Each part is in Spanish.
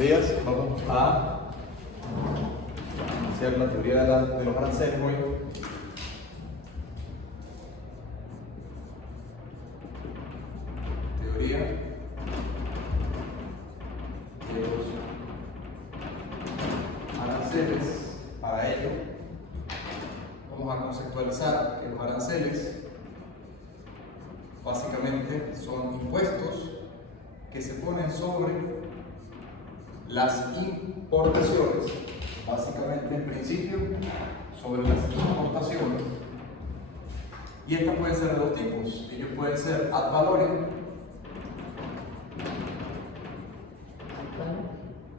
días. Vamos a hacer la teoría de los aranceles hoy. Teoría de los aranceles. Para ello, vamos a conceptualizar que los aranceles básicamente son impuestos que se ponen sobre las importaciones, básicamente en principio sobre las importaciones, y estas pueden ser de dos tipos. Ellos pueden ser ad valorem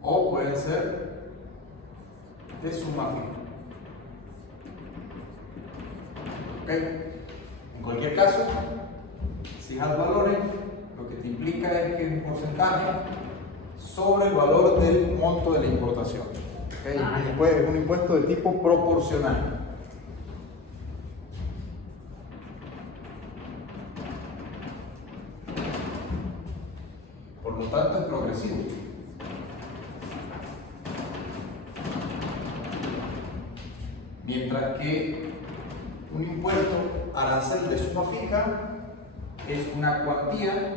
o pueden ser de suma fija. ¿Ok? En cualquier caso, si es ad valorem, lo que te implica es que es un porcentaje sobre el valor del monto de la importación. ¿Okay? Es un impuesto de tipo proporcional. Por lo tanto, es progresivo. Mientras que un impuesto arancel de suma fija es una cuantía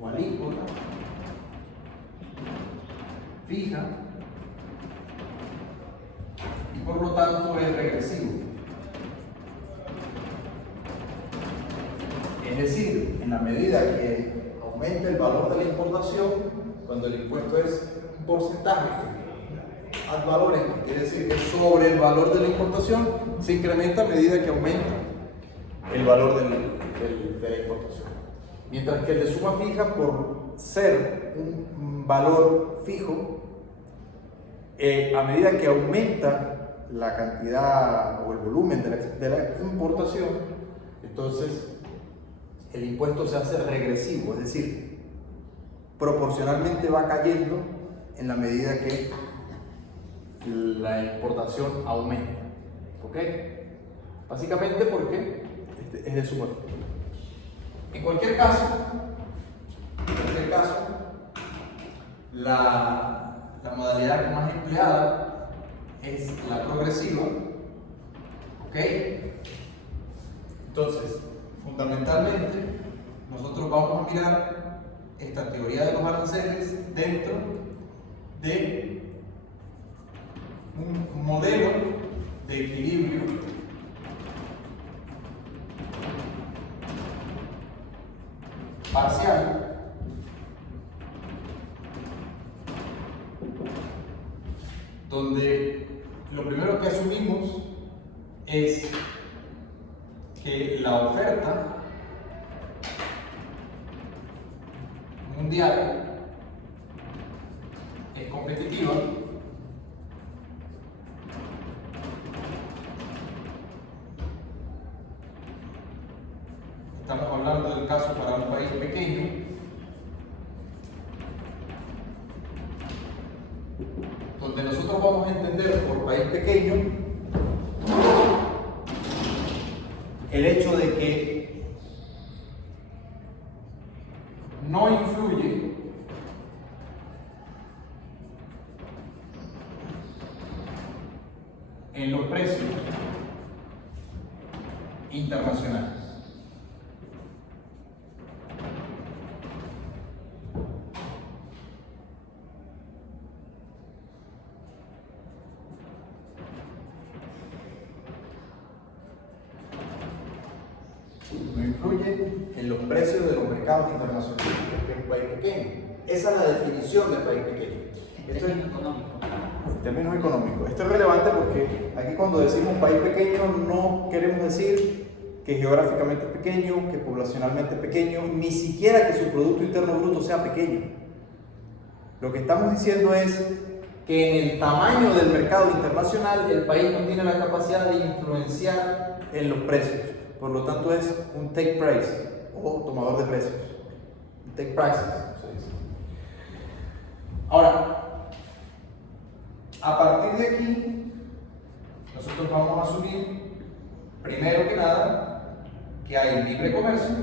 o alícuota fija y por lo tanto es regresivo. Es decir, en la medida que aumenta el valor de la importación, cuando el impuesto es un porcentaje ad valorem, que quiere decir que sobre el valor de la importación, se incrementa a medida que aumenta el valor de la importación. Mientras que el de suma fija, por ser un valor fijo, a medida que aumenta la cantidad o el volumen de la importación, entonces el impuesto se hace regresivo, es decir, proporcionalmente va cayendo en la medida que la importación aumenta. ¿Ok? Básicamente porque es de suma fija. En cualquier caso, la modalidad más empleada es la progresiva. ¿Ok? Entonces, fundamentalmente, nosotros vamos a mirar esta teoría de los aranceles dentro de un modelo de equilibrio parcial donde lo primero que asumimos es que la oferta mundial es competitiva estamos hablando del caso para un país pequeño, donde nosotros vamos a entender por país pequeño el hecho de que no influye en los precios internacionales. No influye en los precios de los mercados internacionales, porque es un país pequeño. Esa es la definición del país pequeño. Esto es económico. En términos económicos. Esto es relevante porque aquí cuando decimos país pequeño no queremos decir que geográficamente es pequeño, que poblacionalmente es pequeño, ni siquiera que su Producto Interno Bruto sea pequeño. Lo que estamos diciendo es que en el tamaño del mercado internacional el país no tiene la capacidad de influenciar en los precios. Por lo tanto es un take price o tomador de precios. Take prices. Ahora, a partir de aquí, nosotros vamos a asumir, primero que nada, que hay libre comercio,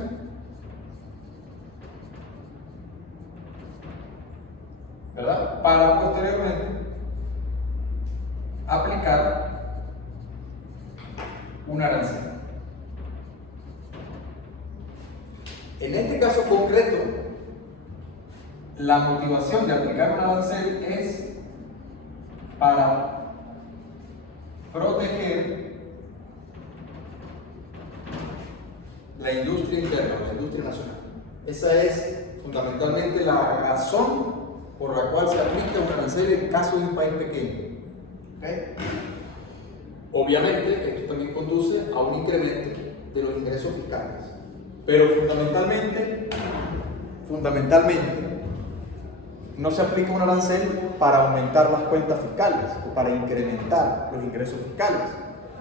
¿verdad? Para posteriormente aplicar un arancel. En este caso concreto, la motivación de aplicar un arancel es para proteger la industria interna, la industria nacional. Esa es fundamentalmente la razón por la cual se aplica un arancel en caso de un país pequeño. ¿Okay? Obviamente, esto también conduce a un incremento de los ingresos fiscales, pero fundamentalmente, no se aplica un arancel para aumentar las cuentas fiscales o para incrementar los ingresos fiscales,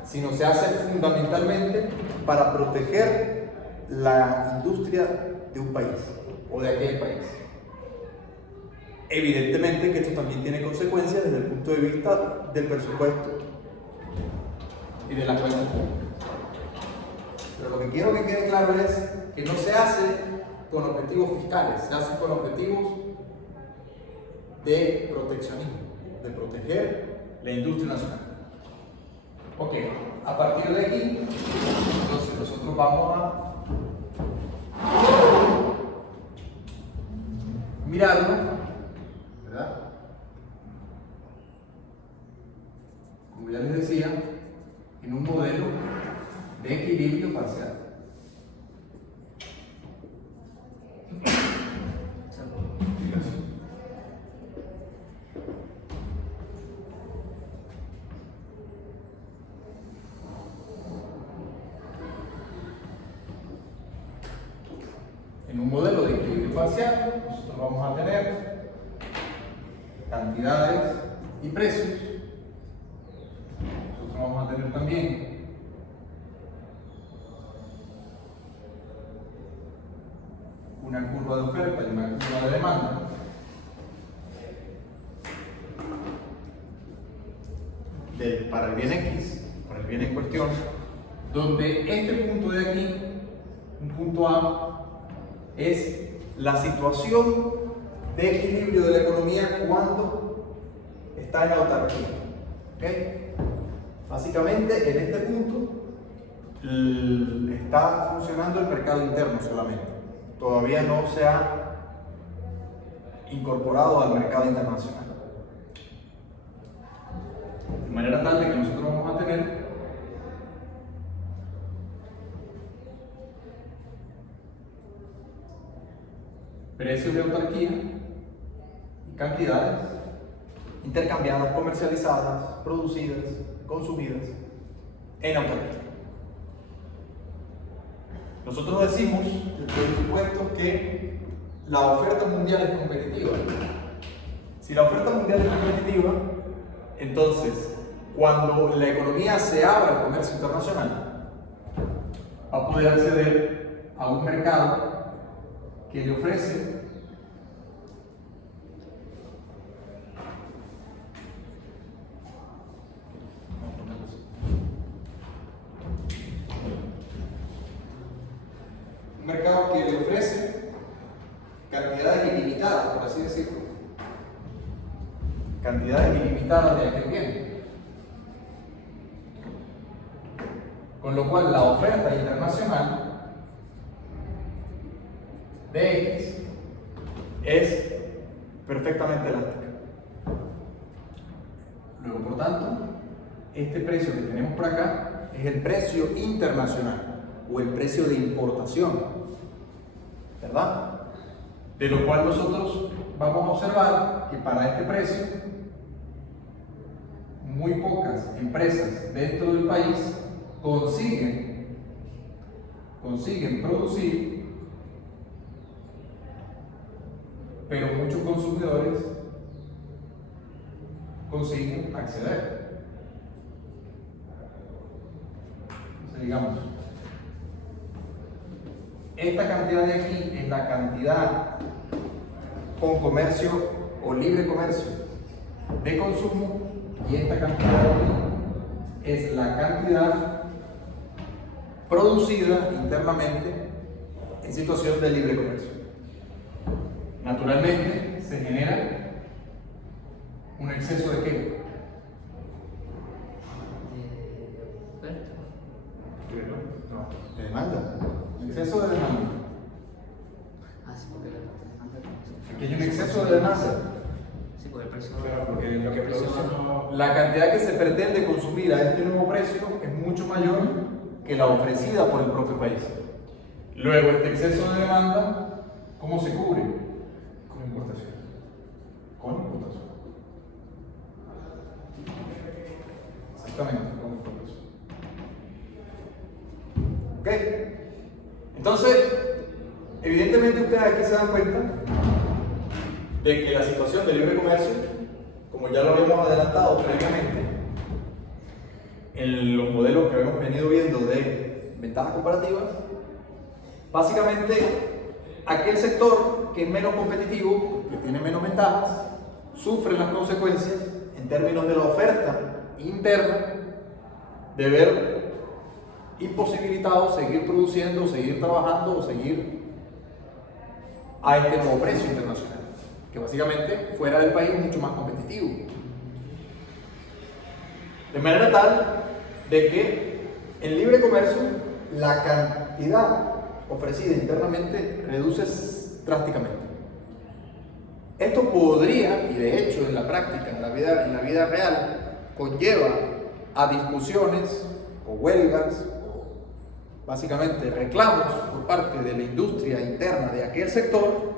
sino se hace fundamentalmente para proteger la industria de un país o de aquel país. Evidentemente que esto también tiene consecuencias desde el punto de vista del presupuesto y de la cuenta pública. Pero lo que quiero que quede claro es que no se hace con objetivos fiscales, se hace con objetivos de proteccionismo, de proteger la industria nacional. Ok, a partir de aquí, entonces nosotros vamos a mirarlo, ¿verdad? Como ya les decía, en un modelo de equilibrio parcial. En un modelo de equilibrio parcial, nosotros vamos a tener cantidades y precios. Nosotros vamos a tener también una curva de oferta y una curva de demanda. Para el bien X, para el bien en cuestión, donde este punto de aquí, un punto A, es la situación de equilibrio de la economía cuando está en autarquía. ¿Okay? Básicamente, en este punto está funcionando el mercado interno solamente. Todavía no se ha incorporado al mercado internacional. De manera tal de que nosotros vamos a tener precios de autarquía y cantidades intercambiadas, comercializadas, producidas, consumidas en autarquía. Nosotros decimos, por supuesto, que la oferta mundial es competitiva. Si la oferta mundial es competitiva, entonces, cuando la economía se abra al comercio internacional, va a poder acceder a un mercado que le ofrece cantidades ilimitadas, por así decirlo, cantidades ilimitadas de aquel bien. Con lo cual la oferta internacional de X es perfectamente elástica. Luego, por tanto, este precio que tenemos por acá es el precio internacional o el precio de importación, ¿verdad? De lo cual nosotros vamos a observar que para este precio muy pocas empresas dentro del país consiguen producir, pero muchos consumidores consiguen acceder. Entonces, digamos, esta cantidad de aquí es la cantidad con comercio o libre comercio de consumo, y esta cantidad de aquí es la cantidad producida internamente en situación de libre comercio. Naturalmente se genera ¿Un exceso de qué? No, de demanda. Un exceso de demanda. Aquí hay un exceso de demanda. Sí, porque el precio. Claro, porque lo que produce no. La cantidad que se pretende consumir a este nuevo precio es mucho mayor que la ofrecida por el propio país. Luego, este exceso de demanda, ¿cómo se cubre? Con importación. Con importación. Exactamente, con importación. ¿Ok? Entonces, evidentemente ustedes aquí se dan cuenta de que la situación de libre comercio, como ya lo habíamos adelantado previamente, en los modelos que hemos venido viendo de ventajas comparativas, básicamente aquel sector que es menos competitivo, que tiene menos ventajas, sufre las consecuencias en términos de la oferta interna de ver imposibilitado seguir produciendo, seguir trabajando o seguir a este nuevo precio internacional, que básicamente fuera del país es mucho más competitivo. De manera tal de que en libre comercio la cantidad ofrecida internamente reduce drásticamente. Esto podría, y de hecho en la práctica, en la vida real, conlleva a discusiones o huelgas o básicamente reclamos por parte de la industria interna de aquel sector,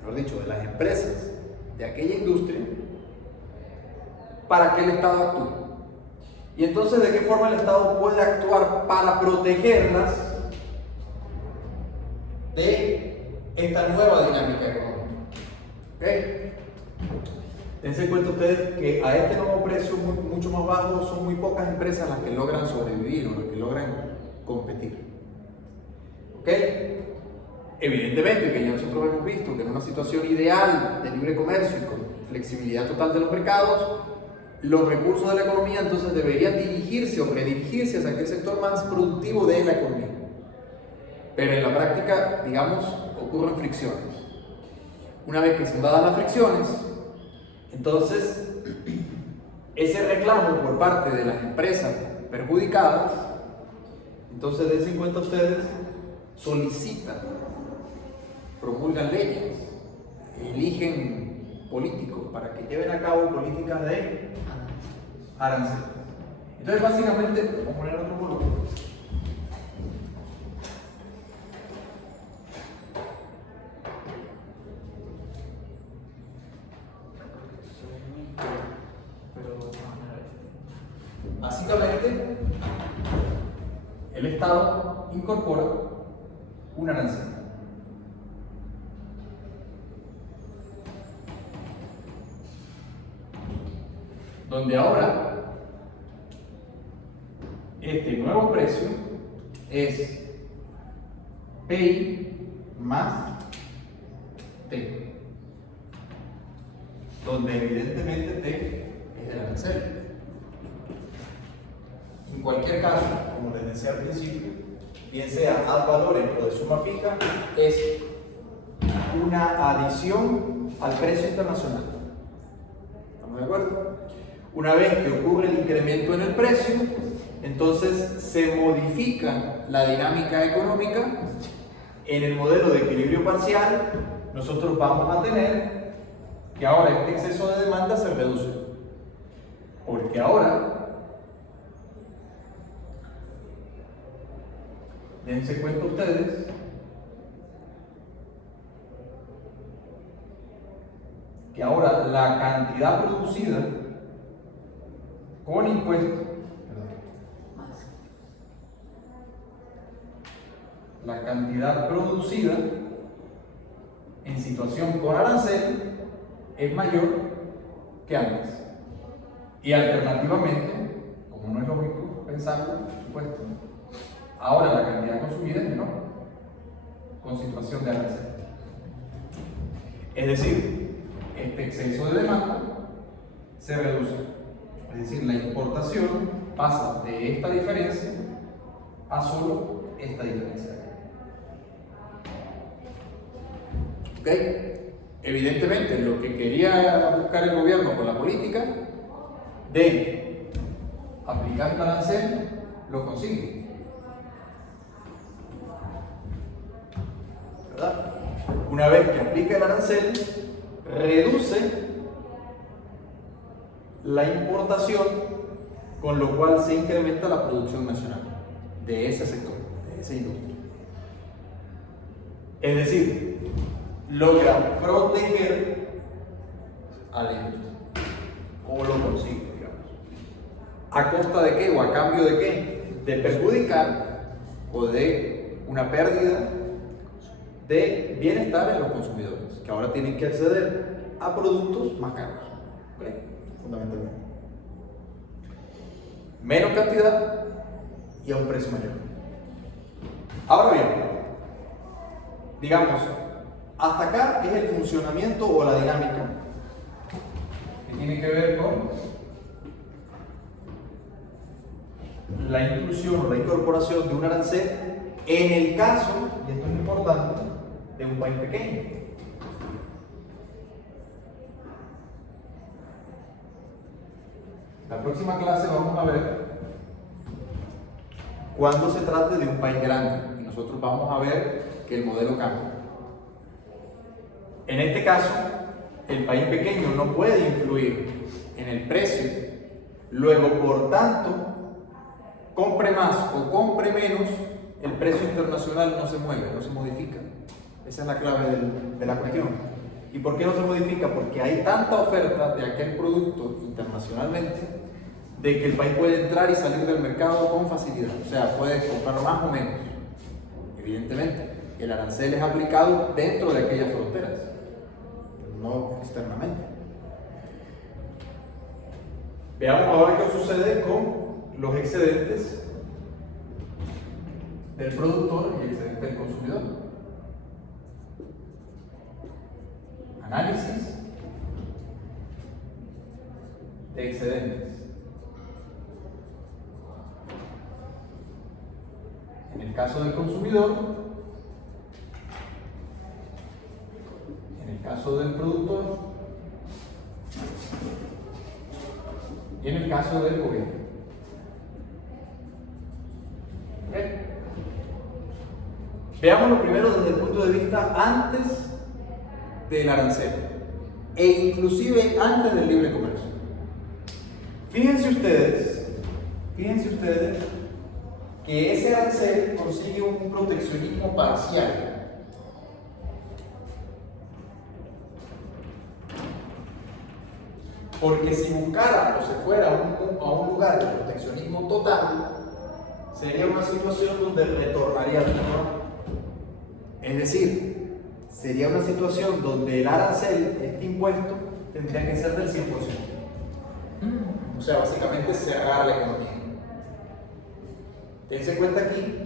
mejor dicho, de las empresas de aquella industria, para que el Estado actúe. Y entonces, ¿de qué forma el Estado puede actuar para protegerlas de esta nueva dinámica económica? ¿Okay? Dense cuenta ustedes que a este nuevo precio mucho más bajo son muy pocas empresas las que logran sobrevivir o las que logran competir. ¿Ok? Evidentemente que ya nosotros hemos visto que en una situación ideal de libre comercio y con flexibilidad total de los mercados, los recursos de la economía entonces deberían dirigirse o redirigirse hacia aquel sector más productivo de la economía. Pero en la práctica, digamos, ocurren fricciones. Una vez que son dadas las fricciones, entonces ese reclamo por parte de las empresas perjudicadas, entonces dense en cuenta ustedes, solicitan, promulgan leyes, eligen políticos para que lleven a cabo políticas de aranceles. Entonces básicamente, vamos a poner otro volumen. Básicamente, el Estado incorpora un arancel. Donde ahora este nuevo precio es PI más T, donde evidentemente T es el arancel. En cualquier caso, como les decía al principio, bien sea ad valorem o de suma fija, es una adición al precio internacional. ¿Estamos de acuerdo? Una vez que ocurre el incremento en el precio, entonces se modifica la dinámica económica. En el modelo de equilibrio parcial, nosotros vamos a tener que ahora este exceso de demanda se reduce. Porque ahora, dense cuenta ustedes que ahora la cantidad producida con impuestos, la cantidad producida en situación con arancel es mayor que antes. Y alternativamente, como no es lógico pensarlo, por supuesto, ahora la cantidad consumida es menor con situación de arancel. Es decir, este exceso de demanda se reduce. Es decir, la importación pasa de esta diferencia a solo esta diferencia. ¿Ok? Evidentemente, lo que quería buscar el gobierno con la política de aplicar el arancel lo consigue. ¿Verdad? Una vez que aplica el arancel, reduce la importación, con lo cual se incrementa la producción nacional de ese sector, de esa industria. Es decir, logra proteger a la industria, o lo consigue, digamos. ¿A costa de qué o a cambio de qué? De perjudicar o de una pérdida de bienestar en los consumidores, que ahora tienen que acceder a productos más caros, ¿okay? Fundamentalmente. Menos cantidad y a un precio mayor. Ahora bien, digamos, hasta acá es el funcionamiento o la dinámica que tiene que ver con la inclusión o la incorporación de un arancel en el caso, y esto es importante, de un país pequeño. La próxima clase vamos a ver cuando se trate de un país grande, y nosotros vamos a ver que el modelo cambia. En este caso, el país pequeño no puede influir en el precio, luego por tanto, compre más o compre menos, el precio internacional no se mueve, no se modifica. Esa es la clave de la cuestión. ¿Y por qué no se modifica? Porque hay tanta oferta de aquel producto internacionalmente de que el país puede entrar y salir del mercado con facilidad. O sea, puede comprar más o menos. Evidentemente, el arancel es aplicado dentro de aquellas fronteras, no externamente. Veamos ahora qué sucede con los excedentes del productor y el excedente del consumidor. Análisis de excedentes. En el caso del consumidor, en el caso del productor y en el caso del gobierno. ¿Okay? Veámoslo primero desde el punto de vista antes del arancel e inclusive antes del libre comercio. Fíjense ustedes que ese arancel consigue un proteccionismo parcial. Porque si buscara o se fuera a un lugar de proteccionismo total, sería una situación donde retornaría al mercado. Es decir, sería una situación donde el arancel, este impuesto, tendría que ser del 100%. O sea, básicamente cerrar la economía. Dense cuenta aquí,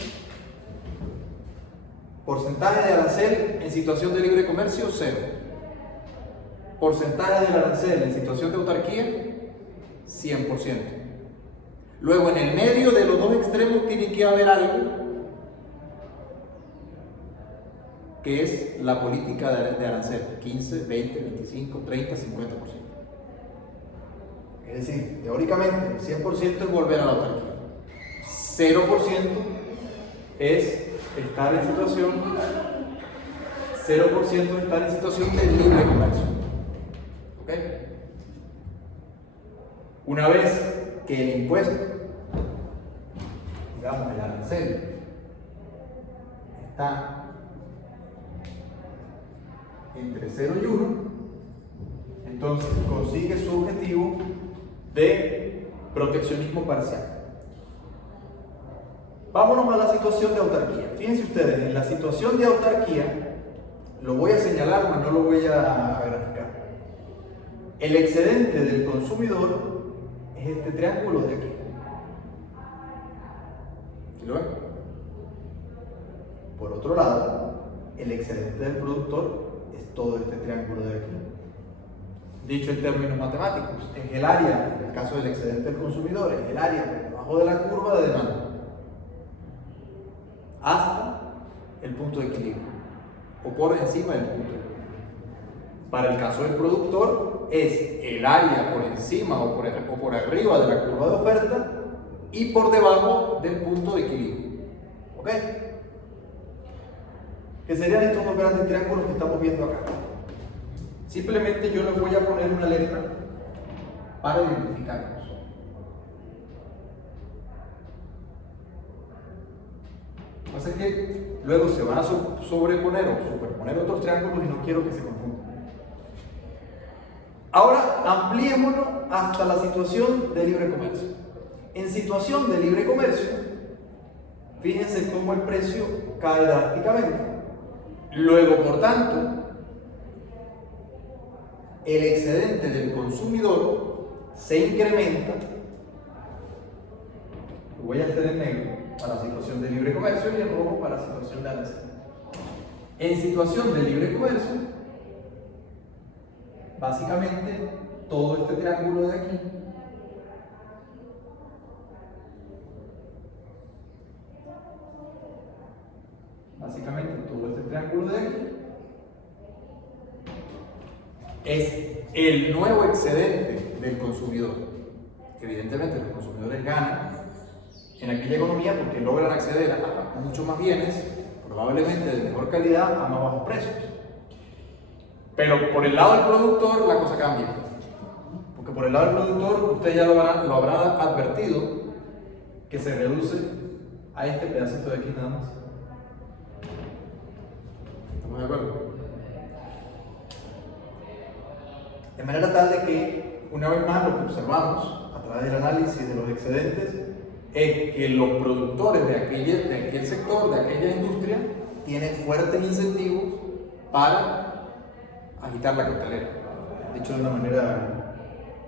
porcentaje de arancel en situación de libre comercio, 0. Porcentaje del arancel en situación de autarquía, 100%. Luego, en el medio de los dos extremos tiene que haber algo que es la política de arancel, 15, 20, 25, 30, 50%. Es decir, teóricamente, el 100% es volver a la autarquía. 0% es estar en situación, 0% es estar en situación de libre comercio. ¿Ok? Una vez que el impuesto, digamos el arancel, está entre 0 y 1, entonces consigue su objetivo de proteccionismo parcial. Vámonos a la situación de autarquía. Fíjense ustedes, en la situación de autarquía, lo voy a señalar, pero no lo voy a graficar. El excedente del consumidor es este triángulo de aquí. ¿Sí lo ven? Por otro lado, el excedente del productor es todo este triángulo de aquí. Dicho en términos matemáticos, es el área, en el caso del excedente del consumidor, es el área por debajo de la curva de demanda hasta el punto de equilibrio o por encima del punto de equilibrio. Para el caso del productor es el área por encima o por arriba de la curva de oferta y por debajo del punto de equilibrio. ¿Ok? ¿Qué serían estos dos grandes triángulos que estamos viendo acá? Simplemente yo les voy a poner una letra para identificarlos. Lo que pasa es que luego se van a sobreponer o superponer otros triángulos y no quiero que se confundan. Ahora ampliémoslo hasta la situación de libre comercio. En situación de libre comercio, fíjense cómo el precio cae drásticamente. Luego, por tanto, el excedente del consumidor se incrementa. Lo voy a hacer en negro para la situación de libre comercio y en rojo para la situación de arancel. En situación de libre comercio, básicamente todo este triángulo de aquí es el nuevo excedente del consumidor. Evidentemente los consumidores ganan en aquella economía porque logran acceder a muchos más bienes, probablemente de mejor calidad, a más bajos precios. Pero por el lado del productor la cosa cambia. Porque por el lado del productor, ustedes ya lo habrán advertido, que se reduce a este pedacito de aquí nada más. ¿Estamos de acuerdo? De manera tal de que, una vez más, lo que observamos a través del análisis de los excedentes es que los productores de aquel sector, de aquella industria, tienen fuertes incentivos para agitar la coctelera. Dicho de una manera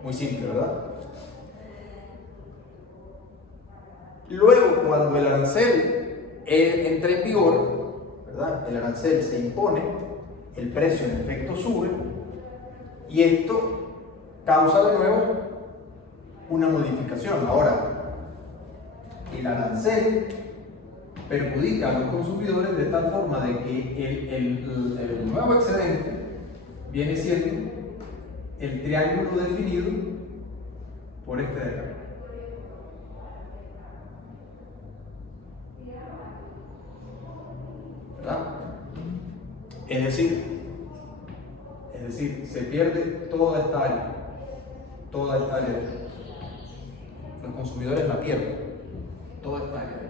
muy simple, ¿verdad? Luego, cuando el arancel entra en vigor, ¿verdad? El arancel se impone, el precio en efecto sube, y esto causa de nuevo una modificación. Ahora, el arancel perjudica a los consumidores de tal forma de que el nuevo excedente viene siendo el triángulo definido por este de acá. ¿Verdad? Es decir, se pierde toda esta área. Los consumidores la pierden, toda esta área.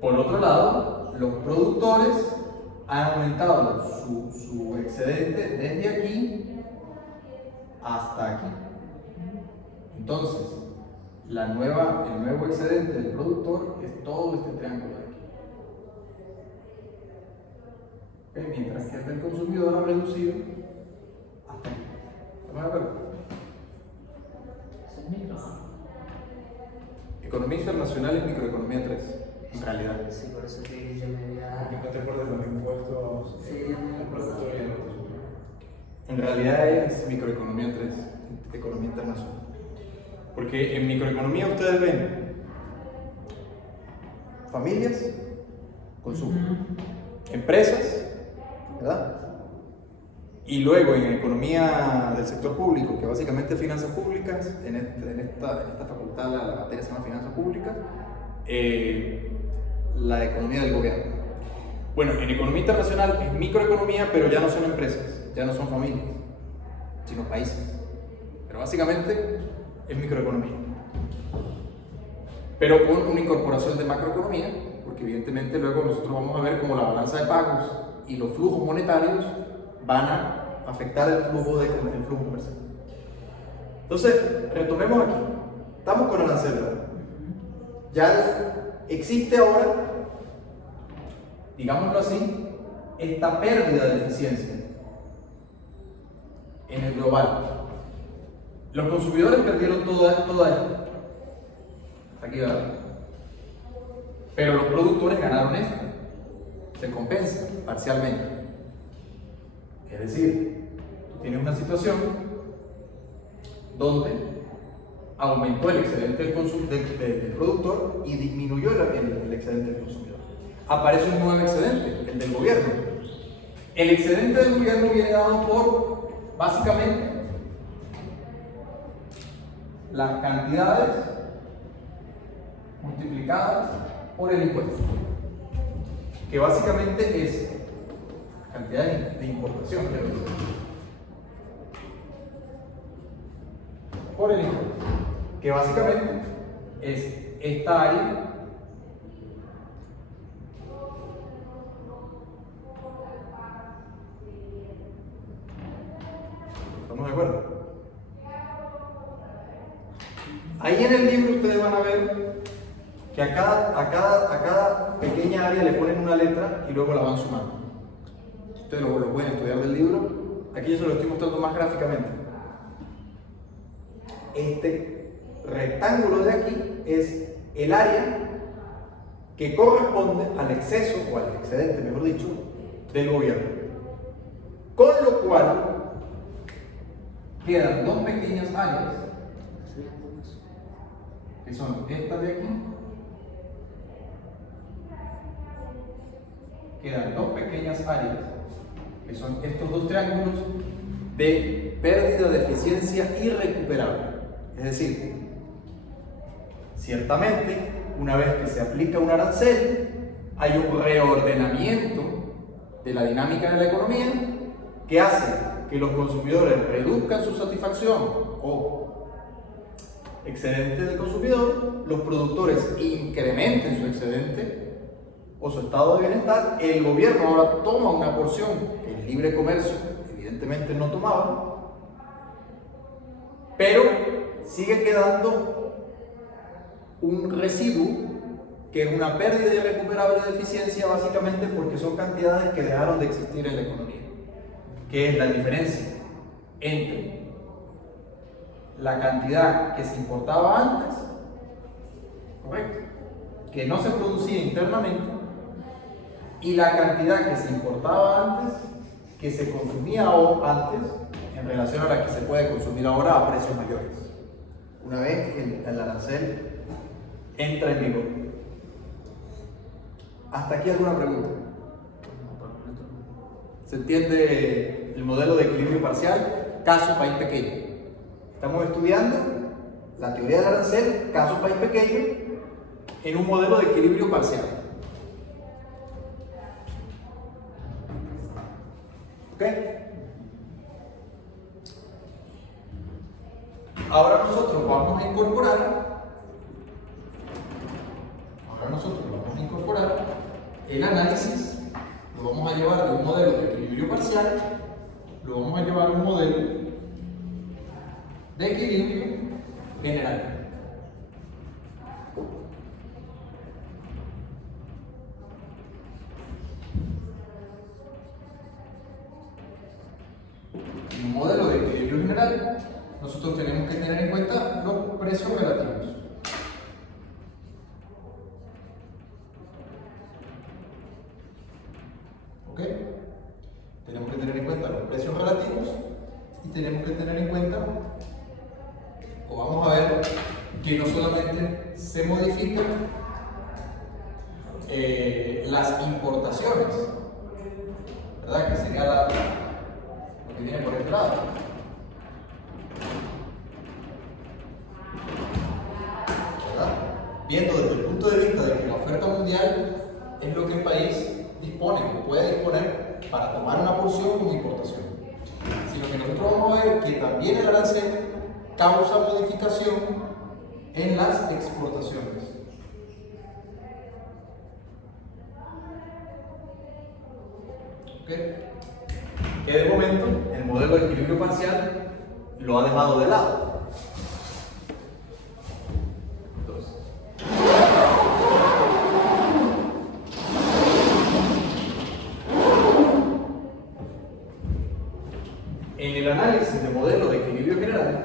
Por otro lado, los productores han aumentado su excedente desde aquí hasta aquí. Entonces, el nuevo excedente del productor es todo este triángulo de aquí. Mientras que el del consumidor ha reducido hasta aquí. ¿Estamos de acuerdo? Economía internacional es microeconomía 3, en realidad. Sí, por eso que yo me había... ¿No te acuerdas de los impuestos Sí, al productor y al consumidor? En realidad es microeconomía 3, economía internacional. Porque en microeconomía ustedes ven familias, consumo, empresas, ¿verdad? Y luego en economía del sector público, que básicamente es finanzas públicas, en esta facultad la materia se llama finanzas públicas, la economía del gobierno. Bueno, en economía internacional es microeconomía, pero ya no son empresas, ya no son familias, sino países. Pero básicamente es microeconomía. Pero con una incorporación de macroeconomía, porque evidentemente luego nosotros vamos a ver cómo la balanza de pagos y los flujos monetarios van a afectar el flujo comercial. Entonces, retomemos aquí. Estamos con arancel, ¿verdad? Ya existe ahora, digámoslo así, esta pérdida de eficiencia en el global. Los consumidores perdieron toda esto. Aquí, ¿verdad? Pero los productores ganaron esto. Se compensa parcialmente. Es decir, tú tienes una situación donde aumentó el excedente del productor y disminuyó el excedente del consumidor. Aparece un nuevo excedente, el del gobierno. El excedente del gobierno viene dado por, básicamente, las cantidades multiplicadas por el impuesto, que básicamente es la cantidad de importación, por el impuesto, que básicamente es esta área ¿estamos de acuerdo? Ahí en el libro ustedes van a ver que a cada pequeña área le ponen una letra y luego la van sumando. Ustedes lo pueden estudiar del libro. Aquí yo se lo estoy mostrando más gráficamente. Este rectángulo de aquí es el área que corresponde al exceso, o al excedente, mejor dicho, del gobierno. Con lo cual, quedan dos pequeñas áreas, que son estas de aquí. Quedan dos pequeñas áreas, que son estos dos triángulos de pérdida de eficiencia irrecuperable. Es decir, ciertamente, una vez que se aplica un arancel, hay un reordenamiento de la dinámica de la economía que hace que los consumidores reduzcan su satisfacción o excedente del consumidor, los productores incrementen su excedente o su estado de bienestar, el gobierno ahora toma una porción que el libre comercio evidentemente no tomaba, pero sigue quedando un residuo que es una pérdida irrecuperable de eficiencia, básicamente porque son cantidades que dejaron de existir en la economía, que es la diferencia entre la cantidad que se importaba antes, correcto, que no se producía internamente, y la cantidad que se importaba antes, que se consumía antes, en relación a la que se puede consumir ahora a precios mayores, una vez que el arancel entra en vigor. ¿Hasta aquí alguna pregunta? ¿Se entiende el modelo de equilibrio parcial? Caso país pequeño. Estamos estudiando la teoría del arancel, caso país pequeño, en un modelo de equilibrio parcial. ¿Ok? Ahora nosotros vamos a incorporar el análisis, lo vamos a llevar de un modelo de equilibrio parcial, lo vamos a llevar a un modelo de equilibrio general. En un modelo de equilibrio general, nosotros tenemos que tener en cuenta los precios relativos. ¿Ok? Tenemos que tener en cuenta los precios relativos y tenemos que tener en cuenta, o vamos a ver, que no solamente se modifican las importaciones, ¿verdad? Que sería lo que viene por este lado. ¿Verdad? Viendo desde el punto de vista de que la oferta mundial es lo que el país dispone o puede disponer para tomar una porción como importación, sino que nosotros vamos a ver que también el arancel causa modificación en las exportaciones. ¿Ok? Que de momento el modelo de equilibrio parcial lo ha dejado de lado. En el análisis de modelo de equilibrio general,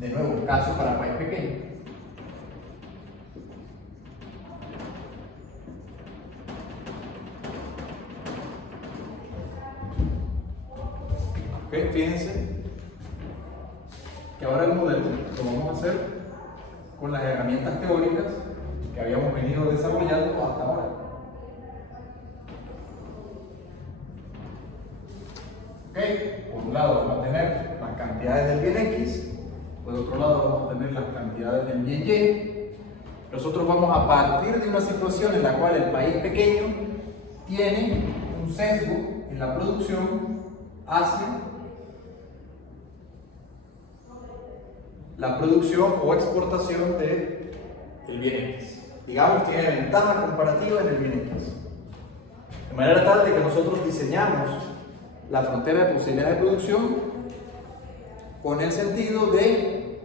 de nuevo, caso para país pequeño. ¿Okay? Fíjense que ahora el modelo lo vamos a hacer con las herramientas teóricas que habíamos venido desarrollando hasta ahora. ¿Okay? Por un lado vamos a tener las cantidades del bien X, por otro lado vamos a tener las cantidades del bien Y. Nosotros vamos a partir de una situación en la cual el país pequeño tiene un sesgo en la producción hacia la producción o exportación del bien X. Digamos, tiene ventaja comparativa en el bien X. De manera tal de que nosotros diseñamos la frontera de posibilidad de producción con el sentido de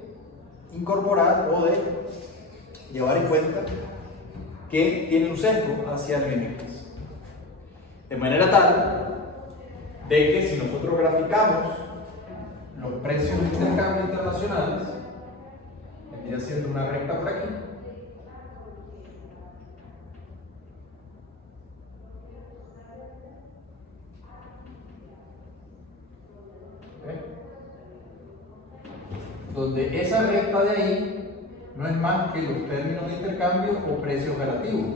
incorporar o de llevar en cuenta que tiene un sesgo hacia el bien X. De manera tal de que si nosotros graficamos los precios de intercambio internacionales, vendría siendo una recta por aquí, donde esa recta de ahí no es más que los términos de intercambio o precios relativos,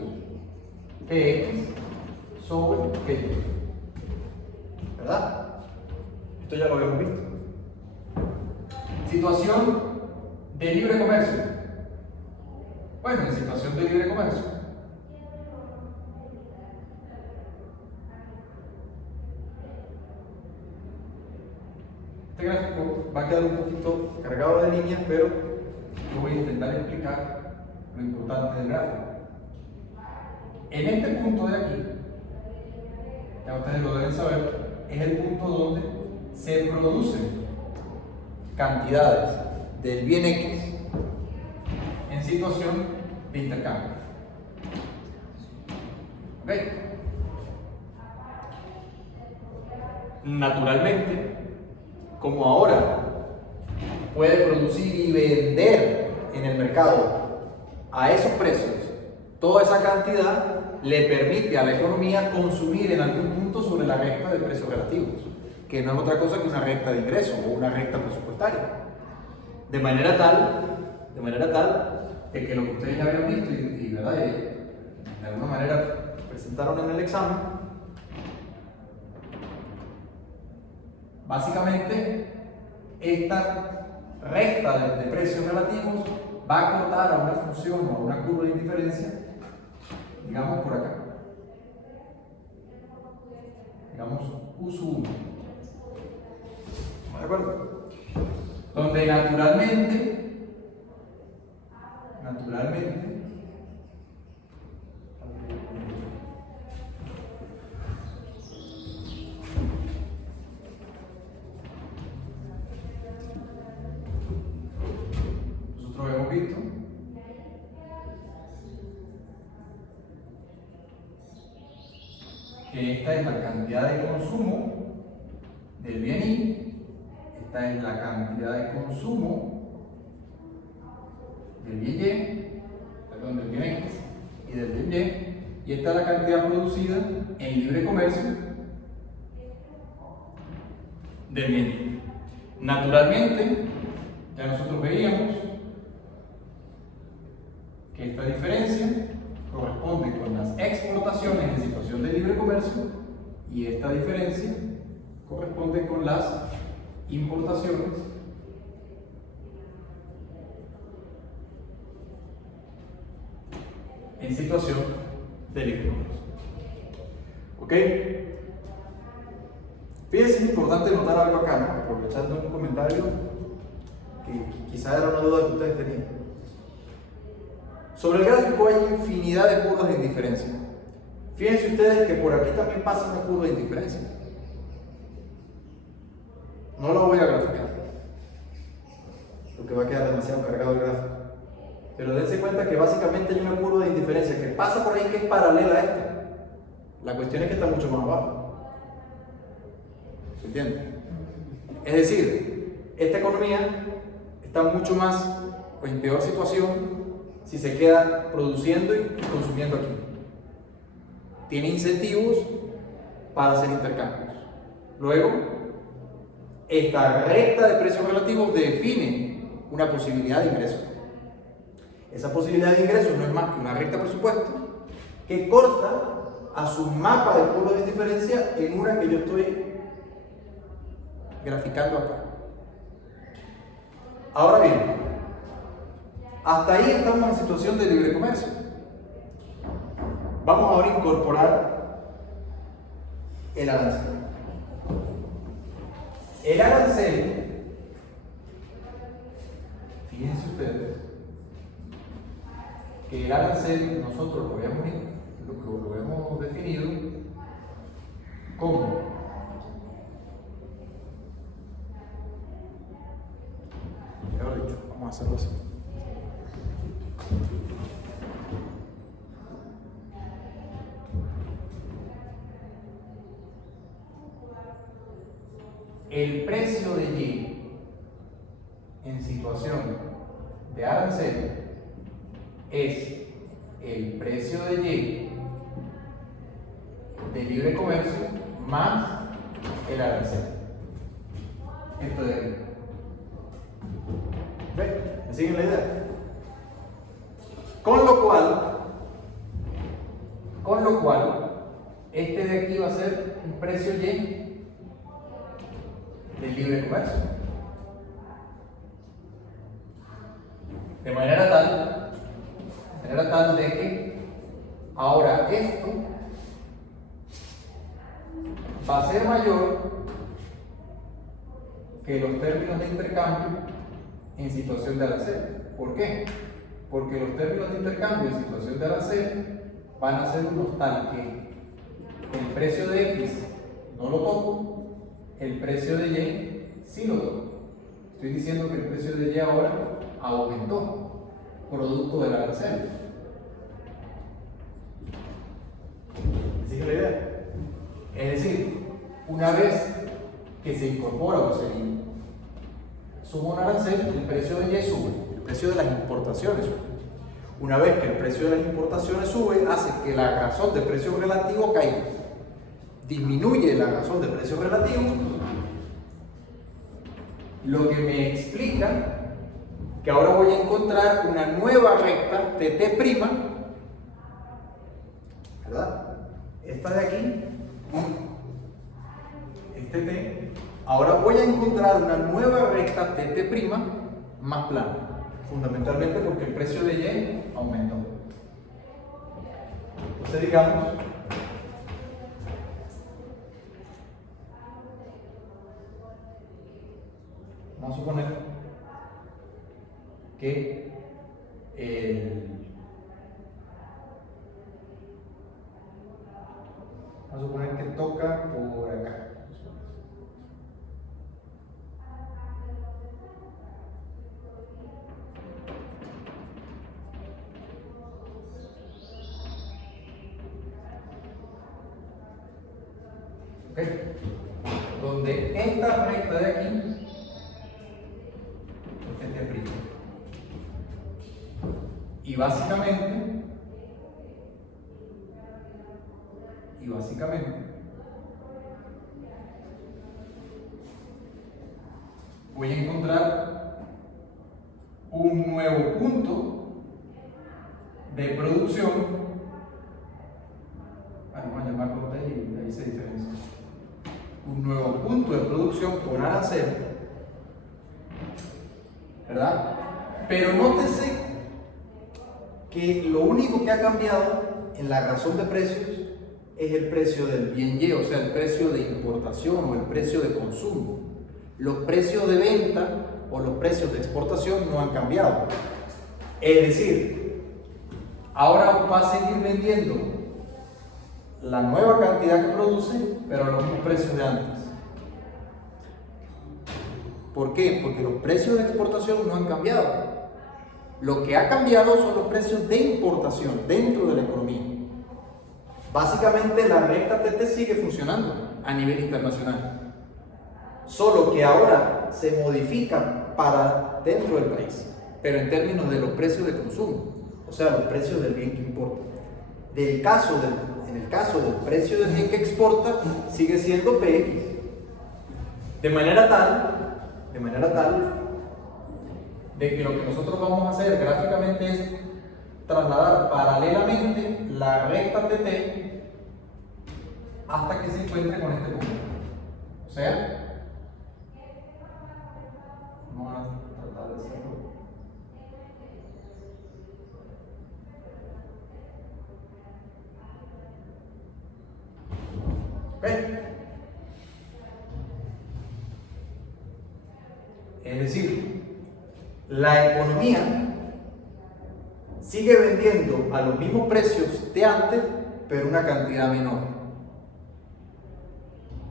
Px sobre Py. ¿Verdad? Esto ya lo habíamos visto. Situación de libre comercio. Bueno, en situación de libre comercio, este gráfico va a quedar un poquito cargado de líneas, pero yo voy a intentar explicar lo importante del gráfico. En este punto de aquí, ya ustedes lo deben saber, es el punto donde se producen cantidades del bien X en situación de intercambio. ¿Ok? Naturalmente, como ahora puede producir y vender en el mercado a esos precios toda esa cantidad, le permite a la economía consumir en algún punto sobre la recta de precios relativos, que no es otra cosa que una recta de ingresos o una recta presupuestaria. De manera tal de que lo que ustedes ya habían visto y ¿verdad? De alguna manera presentaron en el examen, básicamente esta recta de precios relativos va a cortar a una función o a una curva de indiferencia, digamos por acá, digamos U sub 1, ¿de acuerdo? Donde naturalmente nosotros hemos visto que esta es la cantidad de consumo del bien Y, esta es la cantidad de consumo del bien Y, perdón, del bien X y del bien Y esta es la cantidad producida en libre comercio del bien Y. Naturalmente, ya nosotros veíamos que esta diferencia corresponde con las exportaciones en situación de libre comercio y esta diferencia corresponde con las importaciones en situación de libre comercio. ¿Ok? Fíjense, es importante notar algo acá, ¿no? Aprovechando un comentario que quizá era una duda que ustedes tenían. Sobre el gráfico hay infinidad de curvas de indiferencia. Fíjense ustedes que por aquí también pasa una curva de indiferencia. No lo voy a graficar, porque va a quedar demasiado cargado el gráfico. Pero dense cuenta que básicamente hay una curva de indiferencia que pasa por ahí que es paralela a esta. La cuestión es que está mucho más abajo. ¿Se entiende? Es decir, esta economía está mucho más o en peor situación si se queda produciendo y consumiendo aquí. Tiene incentivos para hacer intercambios. Luego, esta recta de precios relativos define una posibilidad de ingreso. Esa posibilidad de ingreso no es más que una recta presupuesto que corta a su mapa de curvas de diferencia en una que yo estoy graficando acá. Ahora bien, hasta ahí estamos en situación de libre comercio. Vamos ahora a incorporar el arancel. El arancel, fíjense ustedes, que el arancel nosotros lo hemos definido como mejor dicho, vamos a hacerlo así. El precio de Y en situación de arancel es el precio de Y de libre comercio más el arancel. Esto de aquí. ¿Ven? ¿Me siguen la idea? Con lo cual, este de aquí va a ser un precio Y del libre comercio. De manera tal de que ahora esto va a ser mayor que los términos de intercambio en situación de arancel. ¿Por qué? Porque los términos de intercambio en situación de arancel van a ser unos tal que el precio de X no lo toco, el precio de Y sí lo toco. Estoy diciendo que el precio de Y ahora aumentó, producto del arancel. ¿Sigue la idea? Es decir, una vez que se incorpora o se suma un arancel, el precio de Y sube, el precio de las importaciones sube. Una vez que el precio de las importaciones sube, hace que la razón de precio relativo caiga. Disminuye la razón de precio relativo, lo que me explica que ahora voy a encontrar una nueva recta TT', ¿verdad? Esta de aquí, este T, ahora voy a encontrar una nueva recta TT' más plana, fundamentalmente porque el precio de Y aumentó. Entonces digamos, vamos a suponer que vamos a suponer que toca por acá. ¿Ok? Donde esta recta de aquí y básicamente voy a encontrar un nuevo punto de producción, vamos a llamarlo T y ahí se diferencia, un nuevo punto de producción con arancel, ¿verdad? Pero nótese que lo único que ha cambiado en la razón de precios es el precio del bien Y, o sea, el precio de importación o el precio de consumo. Los precios de venta o los precios de exportación no han cambiado. Es decir, ahora va a seguir vendiendo la nueva cantidad que produce, pero a los mismos precios de antes. ¿Por qué? Porque los precios de exportación no han cambiado. Lo que ha cambiado son los precios de importación dentro de la economía. Básicamente la recta TT sigue funcionando a nivel internacional, solo que ahora se modifica para dentro del país, pero en términos de los precios de consumo, o sea, los precios del bien que importa. En el caso del precio del bien que exporta, sigue siendo PX. De manera tal de que lo que nosotros vamos a hacer gráficamente es trasladar paralelamente la recta TT hasta que se encuentre con este punto. O sea, vamos a tratar de hacerlo. ¿Ok? Es decir, la economía sigue vendiendo a los mismos precios de antes, pero una cantidad menor.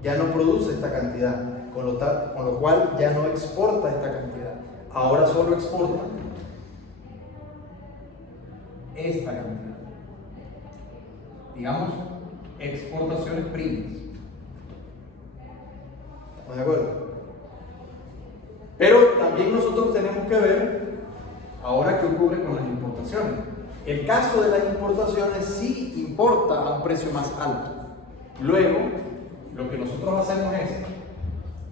Ya no produce esta cantidad, con lo cual ya no exporta esta cantidad. Ahora solo exporta esta cantidad. Digamos, exportaciones primas. ¿Estamos de acuerdo? Pero también nosotros tenemos que ver ahora qué ocurre con las importaciones. El caso de las importaciones sí importa a un precio más alto. Luego, lo que nosotros hacemos es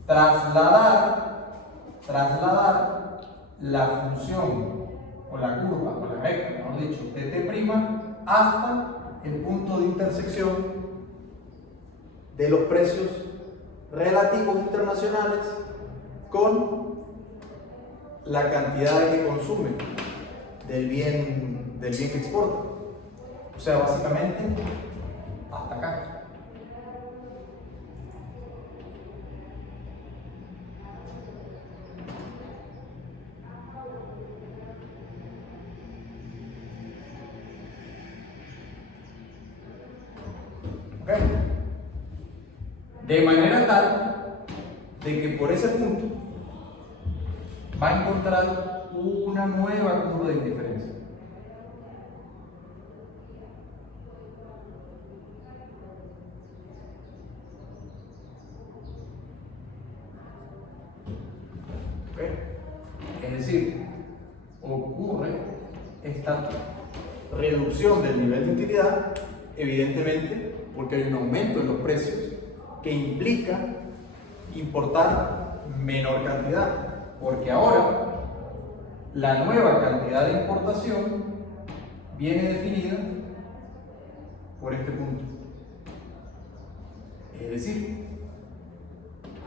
trasladar la función o la curva o la recta, mejor dicho, de T' hasta el punto de intersección de los precios relativos internacionales con la cantidad que consume del bien que exporta. O sea, básicamente hasta acá. ¿Ok? De manera tal de que por ese punto va a encontrar una nueva curva de indiferencia. ¿Ok? Es decir, ocurre esta reducción del nivel de utilidad, evidentemente, porque hay un aumento en los precios que implica importar menor cantidad, porque ahora la nueva cantidad de importación viene definida por este punto. Es decir,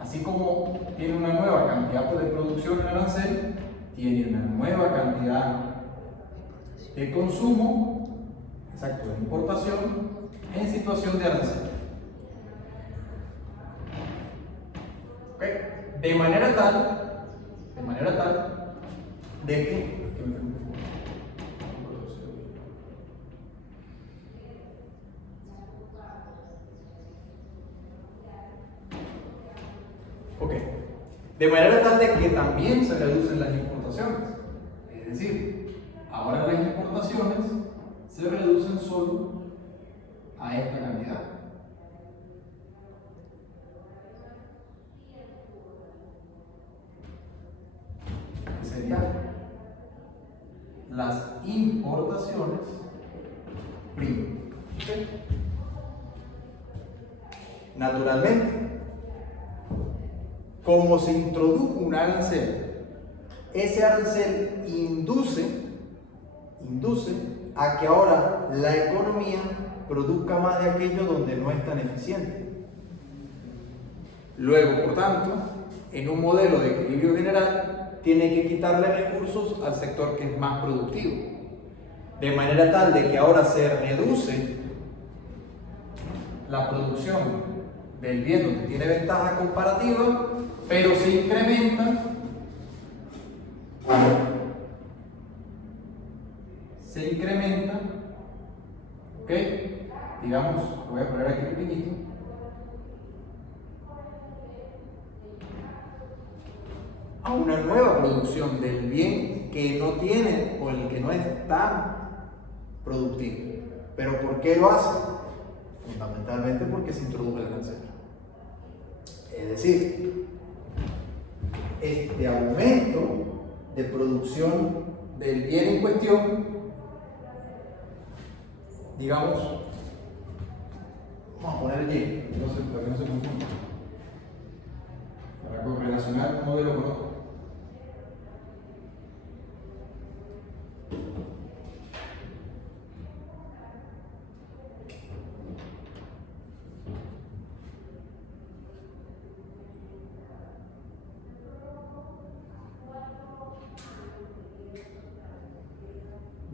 así como tiene una nueva cantidad de producción en arancel, tiene una nueva cantidad de consumo, exacto, de importación en situación de arancel. ¿Ok? De manera tal de que de manera tal de que también se reducen las importaciones. Es decir, ahora las importaciones se reducen solo a esta cantidad. Que serían las importaciones primas. ¿Okay? Naturalmente, como se introdujo un arancel, ese arancel induce a que ahora la economía produzca más de aquello donde no es tan eficiente. Luego, por tanto, en un modelo de equilibrio general, tiene que quitarle recursos al sector que es más productivo. De manera tal de que ahora se reduce la producción del bien donde tiene ventaja comparativa, pero se incrementa ¿ok? Digamos, lo voy a poner aquí pequeñito, a una nueva producción del bien que no tiene o el que no es tan productivo. ¿Pero por qué lo hace? Fundamentalmente porque se introdujo el arancel. Es decir, este aumento de producción del bien en cuestión, digamos, vamos a poner Y, para que no se confunda. Para relacionar un modelo con otro.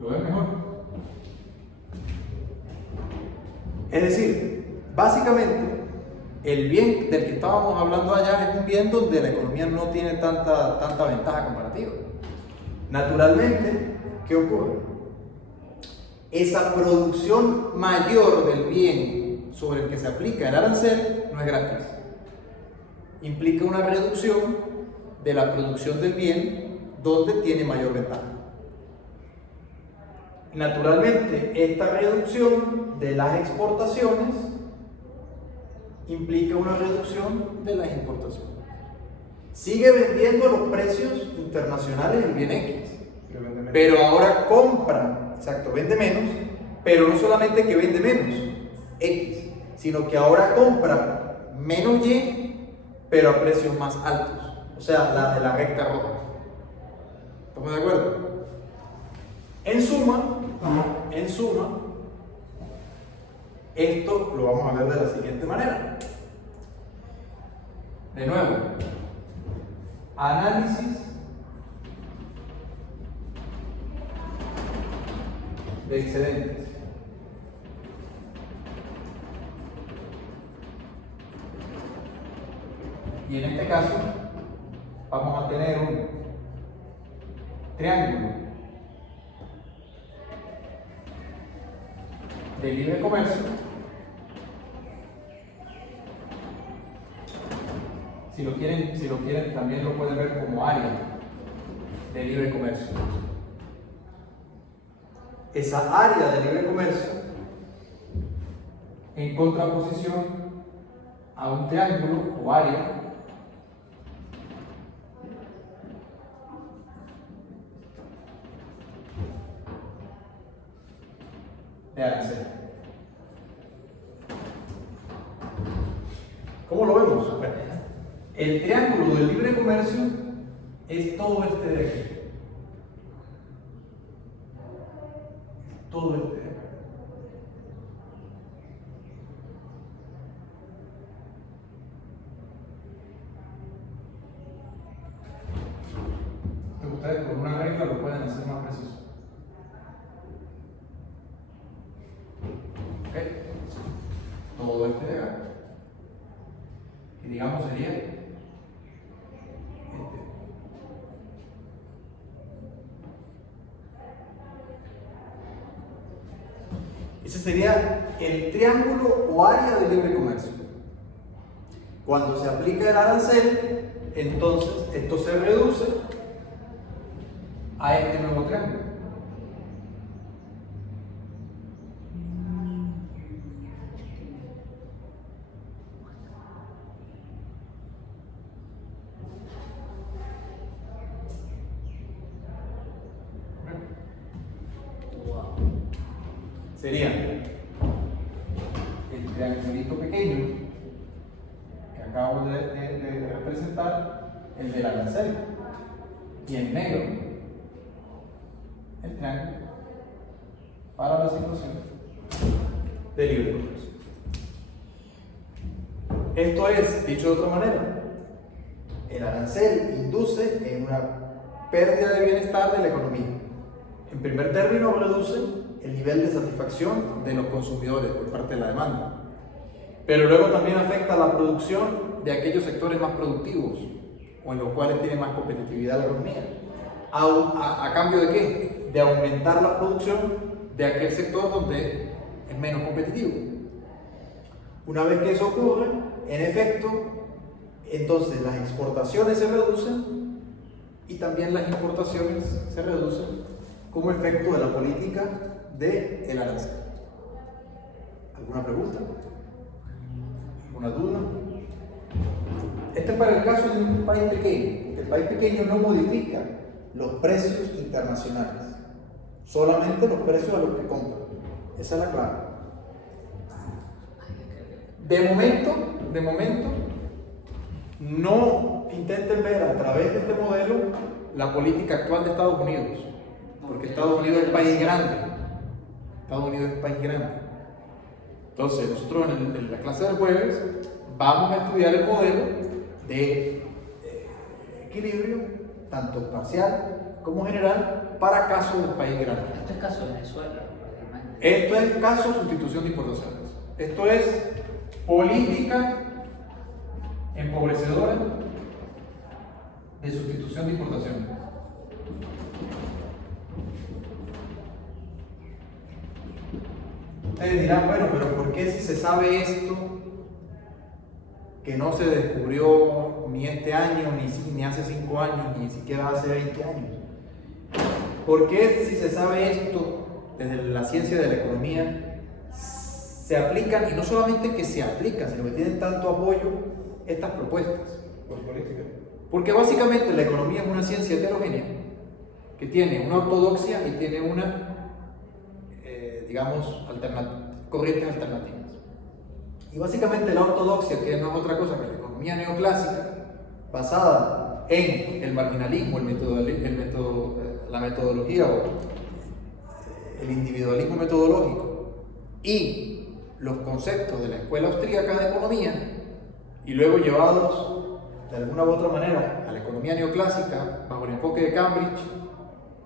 ¿Lo ven mejor? Es decir, básicamente, el bien del que estábamos hablando allá es un bien donde la economía no tiene tanta ventaja comparativa. Naturalmente, ¿qué ocurre? Esa producción mayor del bien sobre el que se aplica el arancel no es gratis. Implica una reducción de la producción del bien donde tiene mayor ventaja. Naturalmente, esta reducción de las exportaciones implica una reducción de las importaciones. Sigue vendiendo a los precios internacionales el bien X, pero ahora compra, exacto, vende menos, pero no solamente que vende menos X, sino que ahora compra menos Y, pero a precios más altos, o sea, la de la recta roja. ¿Estamos de acuerdo? En suma, esto lo vamos a ver de la siguiente manera. De nuevo, análisis de excedentes. Y en este caso, vamos a tener un triángulo de libre comercio. Si lo quieren, también lo pueden ver como área de libre comercio. Esa área de libre comercio en contraposición a un triángulo o área de arancel. ¿Cómo lo vemos? El triángulo del libre comercio es todo este de aquí. Todo este de aquí. Ustedes con una regla lo pueden hacer más preciso. ¿Ok? Todo este de acá. Y digamos sería este. Ese sería el triángulo o área de libre comercio. Cuando se aplica el arancel, entonces esto se reduce a este nuevo triángulo. Sería el triangulito pequeño que acabo de representar, el del arancel, y en negro el triángulo para la situación de libre comercio. Esto es, dicho de otra manera, el arancel induce en una pérdida de bienestar de la economía. En primer término, reduce el nivel de satisfacción de los consumidores por parte de la demanda, pero luego también afecta la producción de aquellos sectores más productivos o en los cuales tiene más competitividad la economía. ¿A cambio de qué? De aumentar la producción de aquel sector donde es menos competitivo. Una vez que eso ocurre, en efecto, entonces las exportaciones se reducen y también las importaciones se reducen como efecto de la política del arancel. ¿Alguna pregunta? ¿Alguna duda? Este es para el caso de un país pequeño. El país pequeño no modifica los precios internacionales, solamente los precios a los que compran. Esa es la clave. De momento, no intenten ver a través de este modelo la política actual de Estados Unidos, porque Estados Unidos es un país grande. Estados Unidos es un país grande. Entonces, nosotros en la clase del jueves vamos a estudiar el modelo de equilibrio, tanto parcial como general, para casos del país grande. Esto es caso de Venezuela, obviamente. Esto es caso de sustitución de importaciones. Esto es política empobrecedora de sustitución de importaciones. Ustedes dirán, bueno, pero ¿por qué si se sabe esto que no se descubrió ni este año, ni hace 5 años, ni siquiera hace 20 años? ¿Por qué si se sabe esto desde la ciencia de la economía se aplican, y no solamente que se aplican, sino que tienen tanto apoyo estas propuestas? Por política. Porque básicamente la economía es una ciencia heterogénea que tiene una ortodoxia y tiene digamos, corrientes alternativas. Y básicamente la ortodoxia, que no es otra cosa que la economía neoclásica, basada en el marginalismo, la metodología o el individualismo metodológico y los conceptos de la escuela austríaca de economía, y luego llevados de alguna u otra manera a la economía neoclásica bajo el enfoque de Cambridge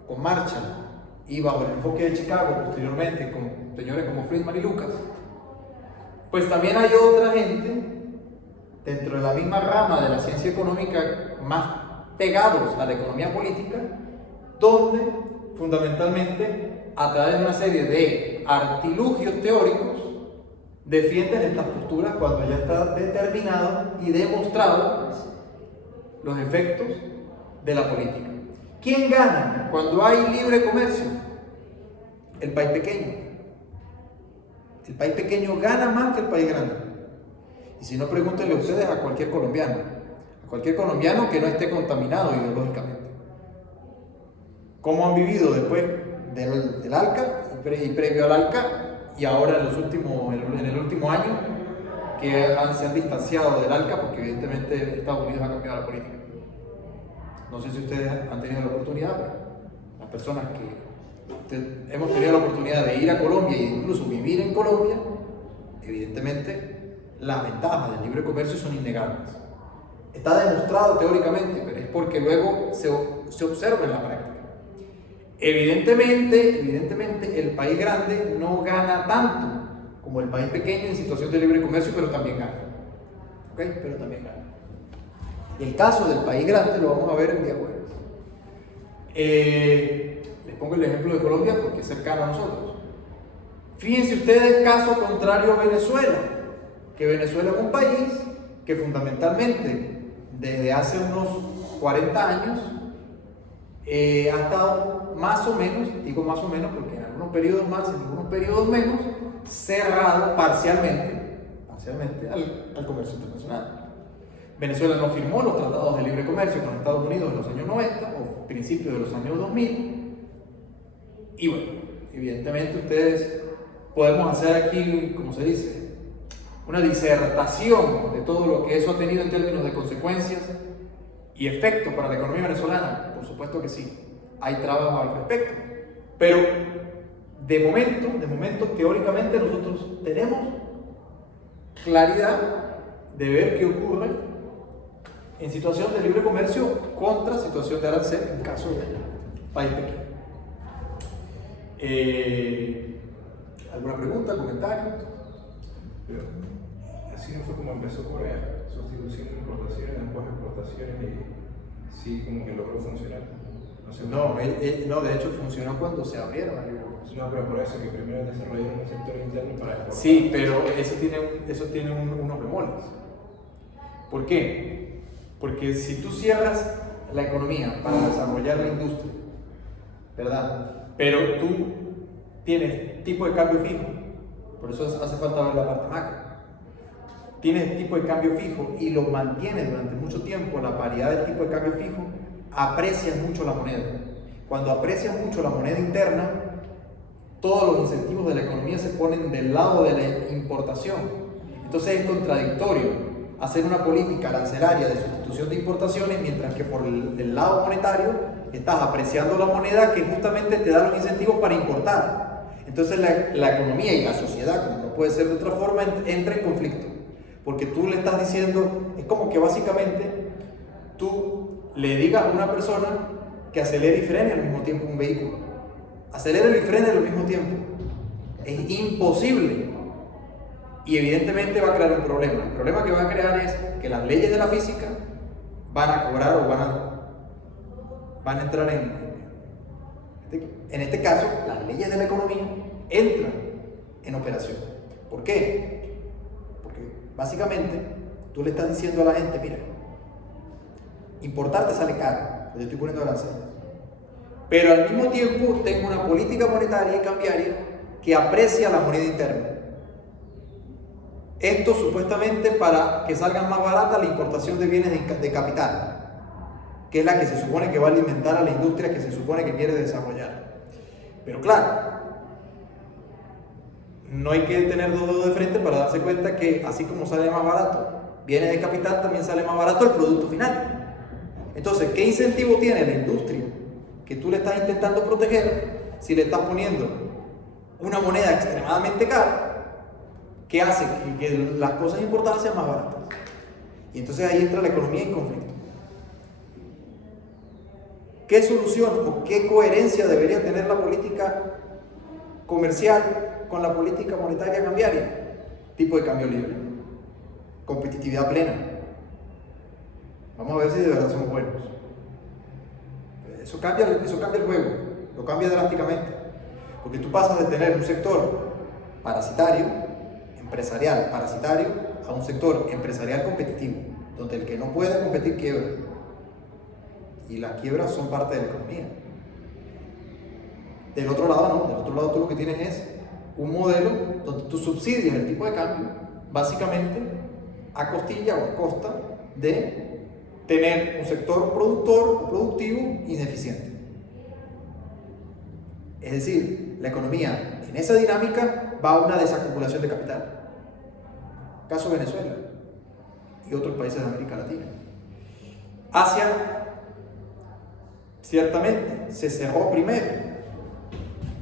con Marshall y bajo el enfoque de Chicago posteriormente con señores como Friedman y Lucas, pues también hay otra gente dentro de la misma rama de la ciencia económica más pegados a la economía política, donde fundamentalmente a través de una serie de artilugios teóricos defienden estas posturas cuando ya está determinado y demostrado los efectos de la política. ¿Quién gana cuando hay libre comercio? El país pequeño. El país pequeño gana más que el país grande. Y si no, pregúntenle ustedes a cualquier colombiano que no esté contaminado ideológicamente. ¿Cómo han vivido después del ALCA y previo al ALCA y ahora en el último año que se han distanciado del ALCA porque evidentemente Estados Unidos ha cambiado la política? No sé si ustedes han tenido la oportunidad, pero las personas que hemos tenido la oportunidad de ir a Colombia e incluso vivir en Colombia, evidentemente las ventajas del libre comercio son innegables. Está demostrado teóricamente, pero es porque luego se observa en la práctica. Evidentemente el país grande no gana tanto como el país pequeño en situación de libre comercio, pero también gana. ¿Ok? Pero también gana. El caso del país grande lo vamos a ver el día jueves. Les pongo el ejemplo de Colombia porque es cercano a nosotros. Fíjense ustedes, caso contrario a Venezuela, que Venezuela es un país que fundamentalmente desde hace unos 40 años ha estado más o menos, digo más o menos porque en algunos periodos más, en algunos periodos menos, cerrado parcialmente al comercio internacional. Venezuela no firmó los tratados de libre comercio con Estados Unidos en los años 90 o principios de los años 2000. Y bueno, evidentemente ustedes podemos hacer aquí, como se dice, una disertación de todo lo que eso ha tenido en términos de consecuencias y efectos para la economía venezolana. Por supuesto que sí, hay trabajo al respecto. Pero de momento, teóricamente nosotros tenemos claridad de ver qué ocurre en situación de libre comercio contra situación de arancel en caso del país pequeño. ¿Alguna pregunta, comentario? Pero así no fue como empezó Corea, sustitución de importaciones, después exportaciones y sí como que logró funcionar. No, de hecho funcionó cuando se abrieron a libre comercio. No, pero por eso que primero desarrollaron un sector interno para exportar. Sí, pero eso tiene unos bemoles. ¿Por qué? Porque si tú cierras la economía para desarrollar la industria, ¿verdad? Pero tú tienes tipo de cambio fijo, por eso hace falta ver la parte macro. Tienes tipo de cambio fijo y lo mantienes durante mucho tiempo, la paridad del tipo de cambio fijo, aprecias mucho la moneda. Cuando aprecias mucho la moneda interna, todos los incentivos de la economía se ponen del lado de la importación. Entonces es contradictorio hacer una política arancelaria de sustitución de importaciones, mientras que por el lado monetario estás apreciando la moneda que justamente te da los incentivos para importar. Entonces la economía y la sociedad, como no puede ser de otra forma, entra en conflicto. Porque tú le estás diciendo, es como que básicamente tú le digas a una persona que acelere y frene al mismo tiempo un vehículo. Acelere y frene al mismo tiempo. Es imposible. Y evidentemente va a crear un problema. El problema que va a crear es que las leyes de la física van a cobrar o van a entrar en este caso, las leyes de la economía entran en operación. ¿Por qué? Porque básicamente tú le estás diciendo a la gente, mira, importarte sale caro, yo estoy poniendo aranceles. Pero al mismo tiempo tengo una política monetaria y cambiaria que aprecia la moneda interna. Esto supuestamente para que salgan más barata la importación de bienes de capital, que es la que se supone que va a alimentar a la industria que se supone que quiere desarrollar. Pero claro, no hay que tener dos dedos de frente para darse cuenta que así como sale más barato bienes de capital, también sale más barato el producto final. Entonces, ¿qué incentivo tiene la industria que tú le estás intentando proteger si le estás poniendo una moneda extremadamente cara que hace que las cosas importadas sean más baratas? Y entonces ahí entra la economía en conflicto. ¿Qué solución o qué coherencia debería tener la política comercial con la política monetaria cambiaria? Tipo de cambio libre, competitividad plena. Vamos a ver si de verdad somos buenos. Eso cambia el juego, lo cambia drásticamente, porque tú pasas de tener un sector parasitario, empresarial parasitario, a un sector empresarial competitivo, donde el que no puede competir quiebra. Y las quiebras son parte de la economía. Del otro lado no, del otro lado tú lo que tienes es un modelo donde tú subsidias el tipo de cambio, básicamente a costilla o a costa de tener un sector productor o productivo ineficiente. Es decir, la economía en esa dinámica va a una desacumulación de capital. Caso Venezuela y otros países de América Latina. Asia, ciertamente, se cerró primero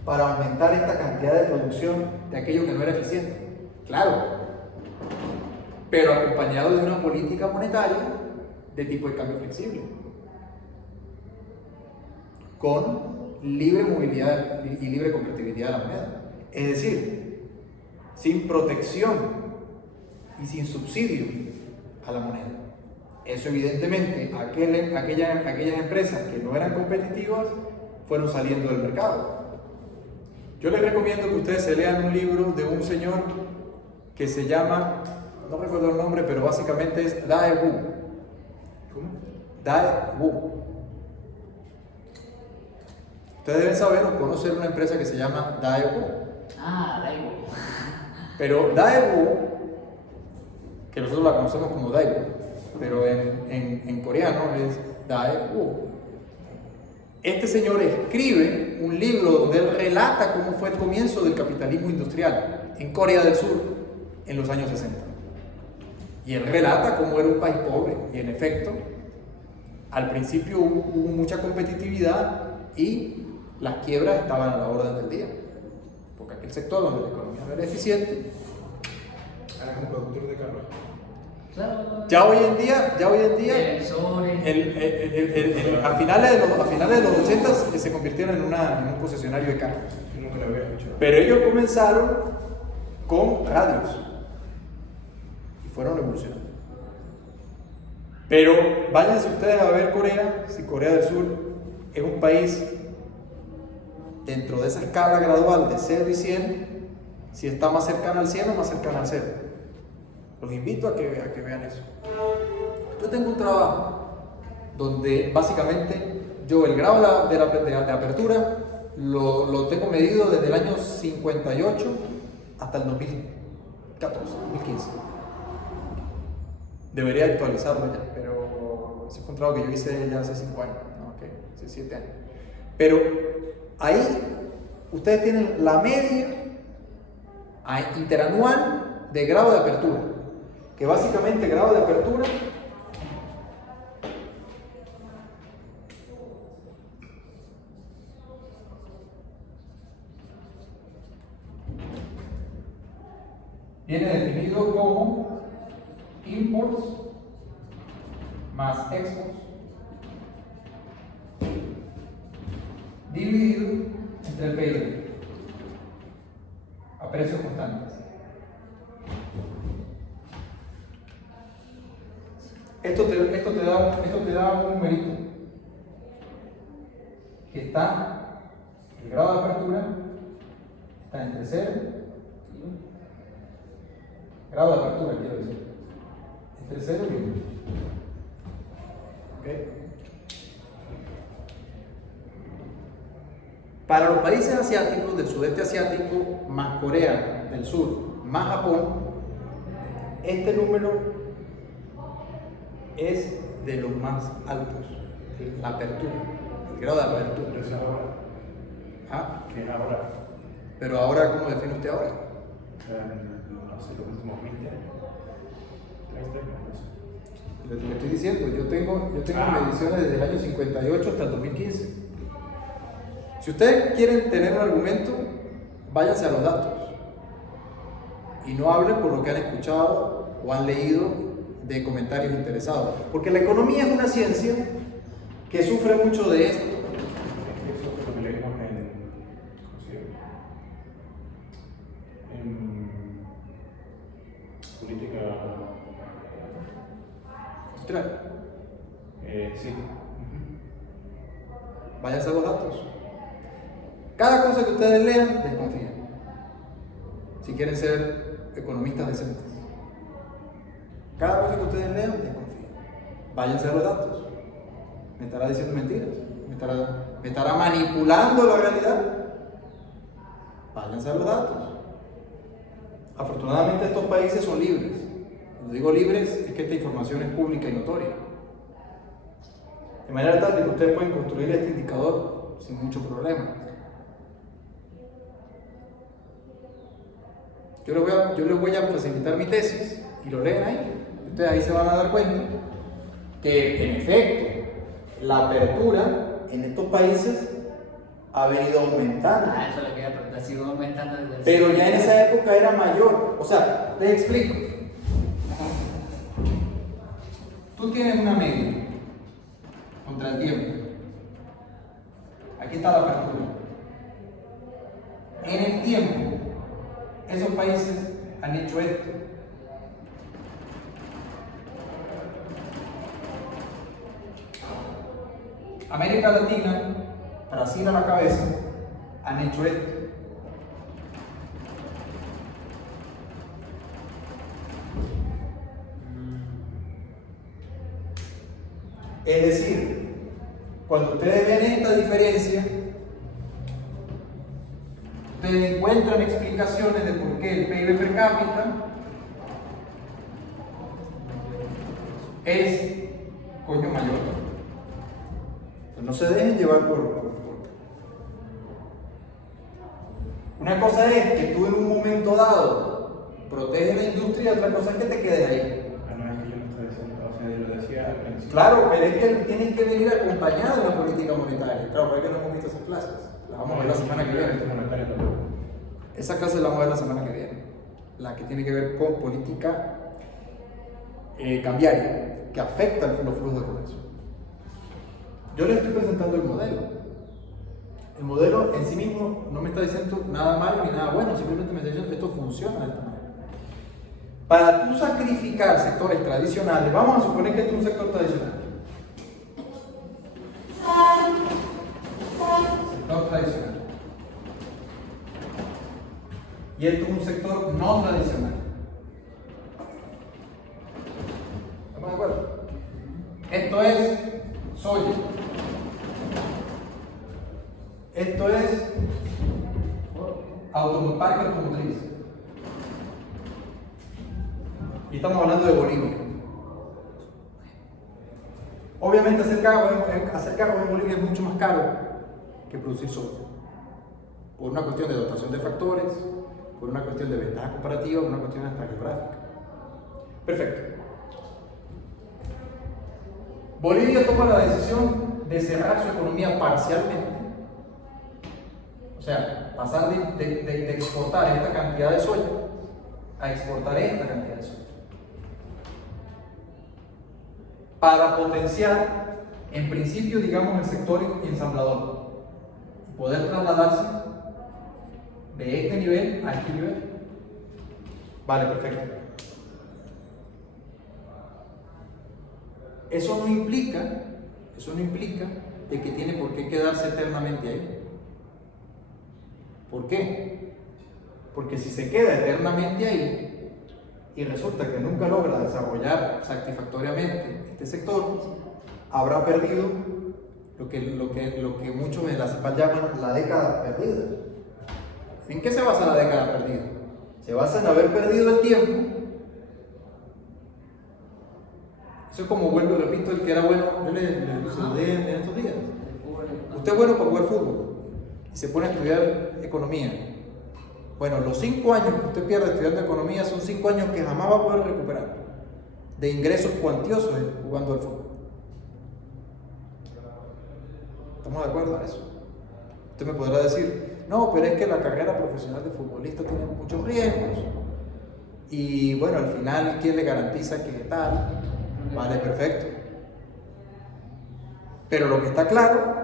para aumentar esta cantidad de producción de aquello que no era eficiente. Claro, pero acompañado de una política monetaria de tipo de cambio flexible, con libre movilidad y libre convertibilidad de la moneda. Es decir, sin protección y sin subsidio a la moneda. Eso evidentemente, aquellas empresas que no eran competitivas fueron saliendo del mercado. Yo les recomiendo que ustedes se lean un libro de un señor que se llama, no recuerdo el nombre, pero básicamente es Dae Wu. ¿Cómo? Dae Wu. Ustedes deben saber o conocer una empresa que se llama Dae Wu. Ah, da igual. Pero Dae Wu, que nosotros la conocemos como Daewoo, pero en coreano es Daewoo. Este señor escribe un libro donde él relata cómo fue el comienzo del capitalismo industrial en Corea del Sur en los años 60. Y él relata cómo era un país pobre, y en efecto, al principio hubo mucha competitividad y las quiebras estaban a la orden del día, porque aquel sector donde la economía no era eficiente. Era como productor de carros. Claro. Ya hoy en día, Televisores. a finales de los 80 se convirtieron en un concesionario de carros. Nunca lo había escuchado. Pero ellos comenzaron con radios y fueron evolucionando. Pero váyanse ustedes a ver Corea, si Corea del Sur es un país dentro de esa escala gradual de 0 y 100, si está más cercana al 100 o más cercana al 0. Los invito a que vean eso. Yo tengo un trabajo donde básicamente yo el grado de apertura lo tengo medido desde el año 58 hasta el 2014, 2015. Debería actualizarlo ya, pero ese fue un trabajo que yo hice ya hace 5 años, ¿no? Okay, hace 7 años. Pero ahí ustedes tienen la media interanual de grado de apertura, que básicamente grado de apertura viene definido como imports más exports dividido entre el PIB a precios constantes. Esto te da un numerito que está, el grado de apertura está entre 0 y 1. Grado de apertura, quiero decir, entre 0 y 1. ¿Okay? Para los países asiáticos, del sudeste asiático, más Corea del Sur, más Japón, este número es de los más altos, la apertura, el grado de apertura. Entonces ahora, ¿Ah? ¿qué es ahora? Pero ahora, ¿cómo define usted ahora? No sé, los últimos 20 años. 30 años, no sé. Le estoy diciendo, yo tengo mediciones desde el año 58 hasta el 2015. Si ustedes quieren tener un argumento, váyanse a los datos y no hablen por lo que han escuchado o han leído de comentarios interesados, porque la economía es una ciencia que sufre mucho de esto. Eso fue lo que leímos en política Industrial. sí. Váyanse a los datos. Cada cosa que ustedes lean, desconfíen. Si quieren ser economistas decentes. Cada cosa que ustedes lean, desconfíen. Váyanse a los datos. ¿Me estará diciendo mentiras? ¿Me estará manipulando la realidad? Váyanse a los datos. Afortunadamente estos países son libres. Cuando digo libres es que esta información es pública y notoria. De manera tal que ustedes pueden construir este indicador sin mucho problema. Yo les voy a facilitar mi tesis y lo leen ahí. Ustedes ahí se van a dar cuenta que en efecto la apertura en estos países ha venido aumentando. Eso le quería preguntar, sigo aumentando desde el Pero ya en esa época era mayor. O sea, les explico. Tú tienes una media contra el tiempo. Aquí está la apertura. En el tiempo, esos países han hecho esto. América Latina, Brasil a la cabeza, han hecho esto. Es decir, cuando ustedes ven esta diferencia, ustedes encuentran explicaciones de por qué el PIB per cápita es coño mayor. No se dejen llevar por. Una cosa es que tú en un momento dado proteges la industria y otra cosa es que te quedes ahí. No es que yo no estoy diciendo, o sea, yo lo decía al principio. Claro, pero es que tienen que venir acompañados de la política monetaria. Claro, porque no hemos visto esas clases. Las vamos a ver la semana que viene. Esa clase la vamos a ver la semana que viene. La que tiene que ver con política cambiaria, que afecta los flujos de comercio. Yo les estoy presentando el modelo. El modelo en sí mismo no me está diciendo nada malo ni nada bueno, simplemente me está diciendo que esto funciona de esta manera. Para tú sacrificar sectores tradicionales, vamos a suponer que esto es un sector tradicional. Sector tradicional. Y esto es un sector no tradicional. ¿Estamos de acuerdo? Esto es soya. Esto es parque automotriz. Y estamos hablando de Bolivia. Obviamente hacer carros en Bolivia es mucho más caro que producir soya. Por una cuestión de dotación de factores, por una cuestión de ventaja comparativa, por una cuestión hasta geográfica. Perfecto. Bolivia toma la decisión de cerrar su economía parcialmente. O sea, pasar de exportar esta cantidad de soya a exportar esta cantidad de soya. Para potenciar, en principio, digamos, el sector ensamblador y poder trasladarse de este nivel a este nivel. Vale, perfecto. Eso no implica de que tiene por qué quedarse eternamente ahí. ¿Por qué? Porque si se queda eternamente ahí y resulta que nunca logra desarrollar satisfactoriamente este sector, habrá perdido lo que muchos de la CEPAL llaman la década perdida. ¿En qué se basa la década perdida? Se basa en haber perdido el tiempo. Eso es como vuelvo y repito, el que era bueno, yo le saludé en estos días. Usted es bueno para jugar fútbol y se pone a estudiar economía. Bueno, los 5 años que usted pierde estudiando economía son 5 años que jamás va a poder recuperar de ingresos cuantiosos jugando al fútbol. ¿Estamos de acuerdo en eso? Usted me podrá decir, no, pero es que la carrera profesional de futbolista tiene muchos riesgos. Y bueno, al final, ¿quién le garantiza que tal? Vale, perfecto. Pero lo que está claro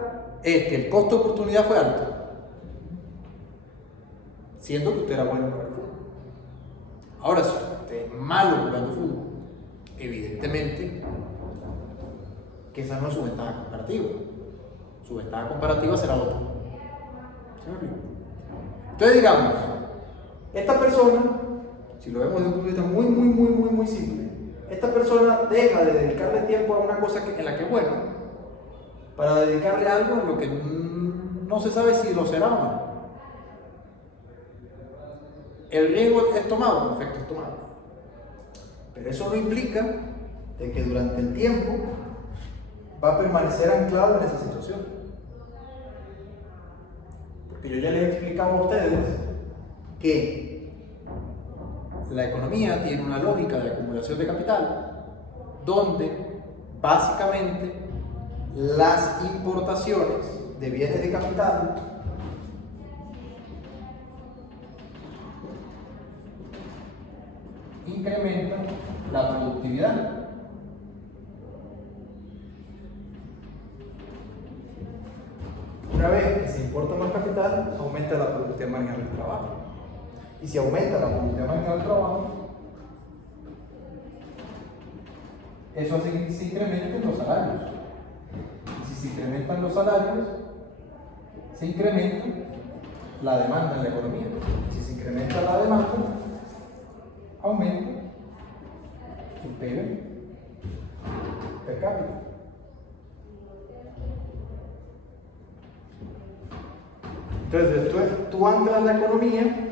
es que el costo de oportunidad fue alto, siendo que usted era bueno para el fútbol. Ahora, si usted es malo jugando fútbol, evidentemente que esa no es su ventaja comparativa. Su ventaja comparativa será otra. ¿Sí me explico? Entonces, digamos, esta persona, si lo vemos desde un punto de vista muy simple, esta persona deja de dedicarle tiempo a una cosa en la que es bueno, para dedicarle algo en lo que no se sabe si lo será o no. El riesgo es tomado, perfecto, es tomado. Pero eso no implica de que durante el tiempo va a permanecer anclado en esa situación. Porque yo ya les he explicado a ustedes que la economía tiene una lógica de acumulación de capital donde básicamente las importaciones de bienes de capital incrementan la productividad. Una vez que se importa más capital, aumenta la productividad marginal del trabajo. Y si aumenta la productividad marginal del trabajo, eso hace que se incrementen los salarios. Y si se incrementan los salarios, se incrementa la demanda en la economía. Y si se incrementa la demanda, aumenta el PIB per cápita. Entonces, tú anclas la economía,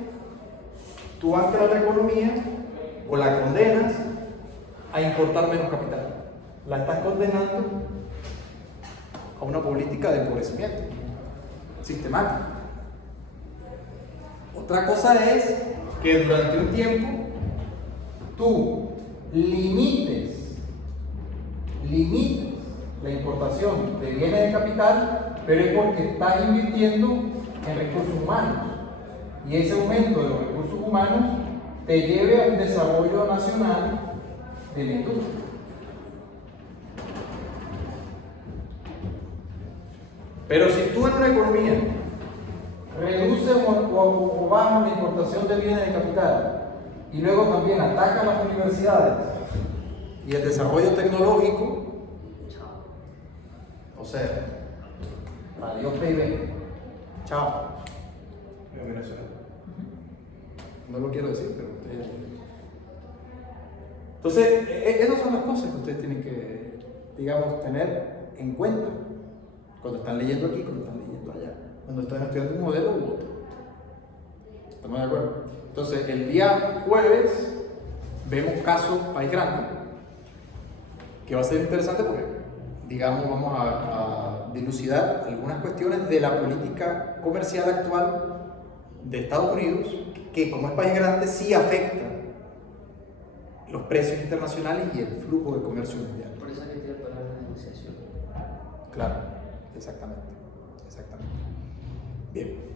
o la condenas a importar menos capital. La estás condenando a una política de empobrecimiento sistemático. Otra cosa es que durante un tiempo tú limites la importación de bienes de capital, pero es porque estás invirtiendo en recursos humanos. Y ese aumento de los recursos humanos te lleve a un desarrollo nacional de la industria. Pero si tú en una economía reduces o bajas la importación de bienes de capital y luego también atacas las universidades y el desarrollo tecnológico, o sea, adiós PIB, chao. Venezuela. No lo quiero decir, pero ustedes... Entonces, esas son las cosas que ustedes tienen que, digamos, tener en cuenta cuando están leyendo aquí, cuando están leyendo allá, cuando están estudiando un modelo u otro. ¿Estamos de acuerdo? Entonces, el día jueves vemos caso País Grande, que va a ser interesante porque, digamos, vamos a dilucidar algunas cuestiones de la política comercial actual de Estados Unidos, que como es país grande sí afecta los precios internacionales y el flujo de comercio mundial. Por eso que tiene palabra de negociación. Claro, exactamente. Bien.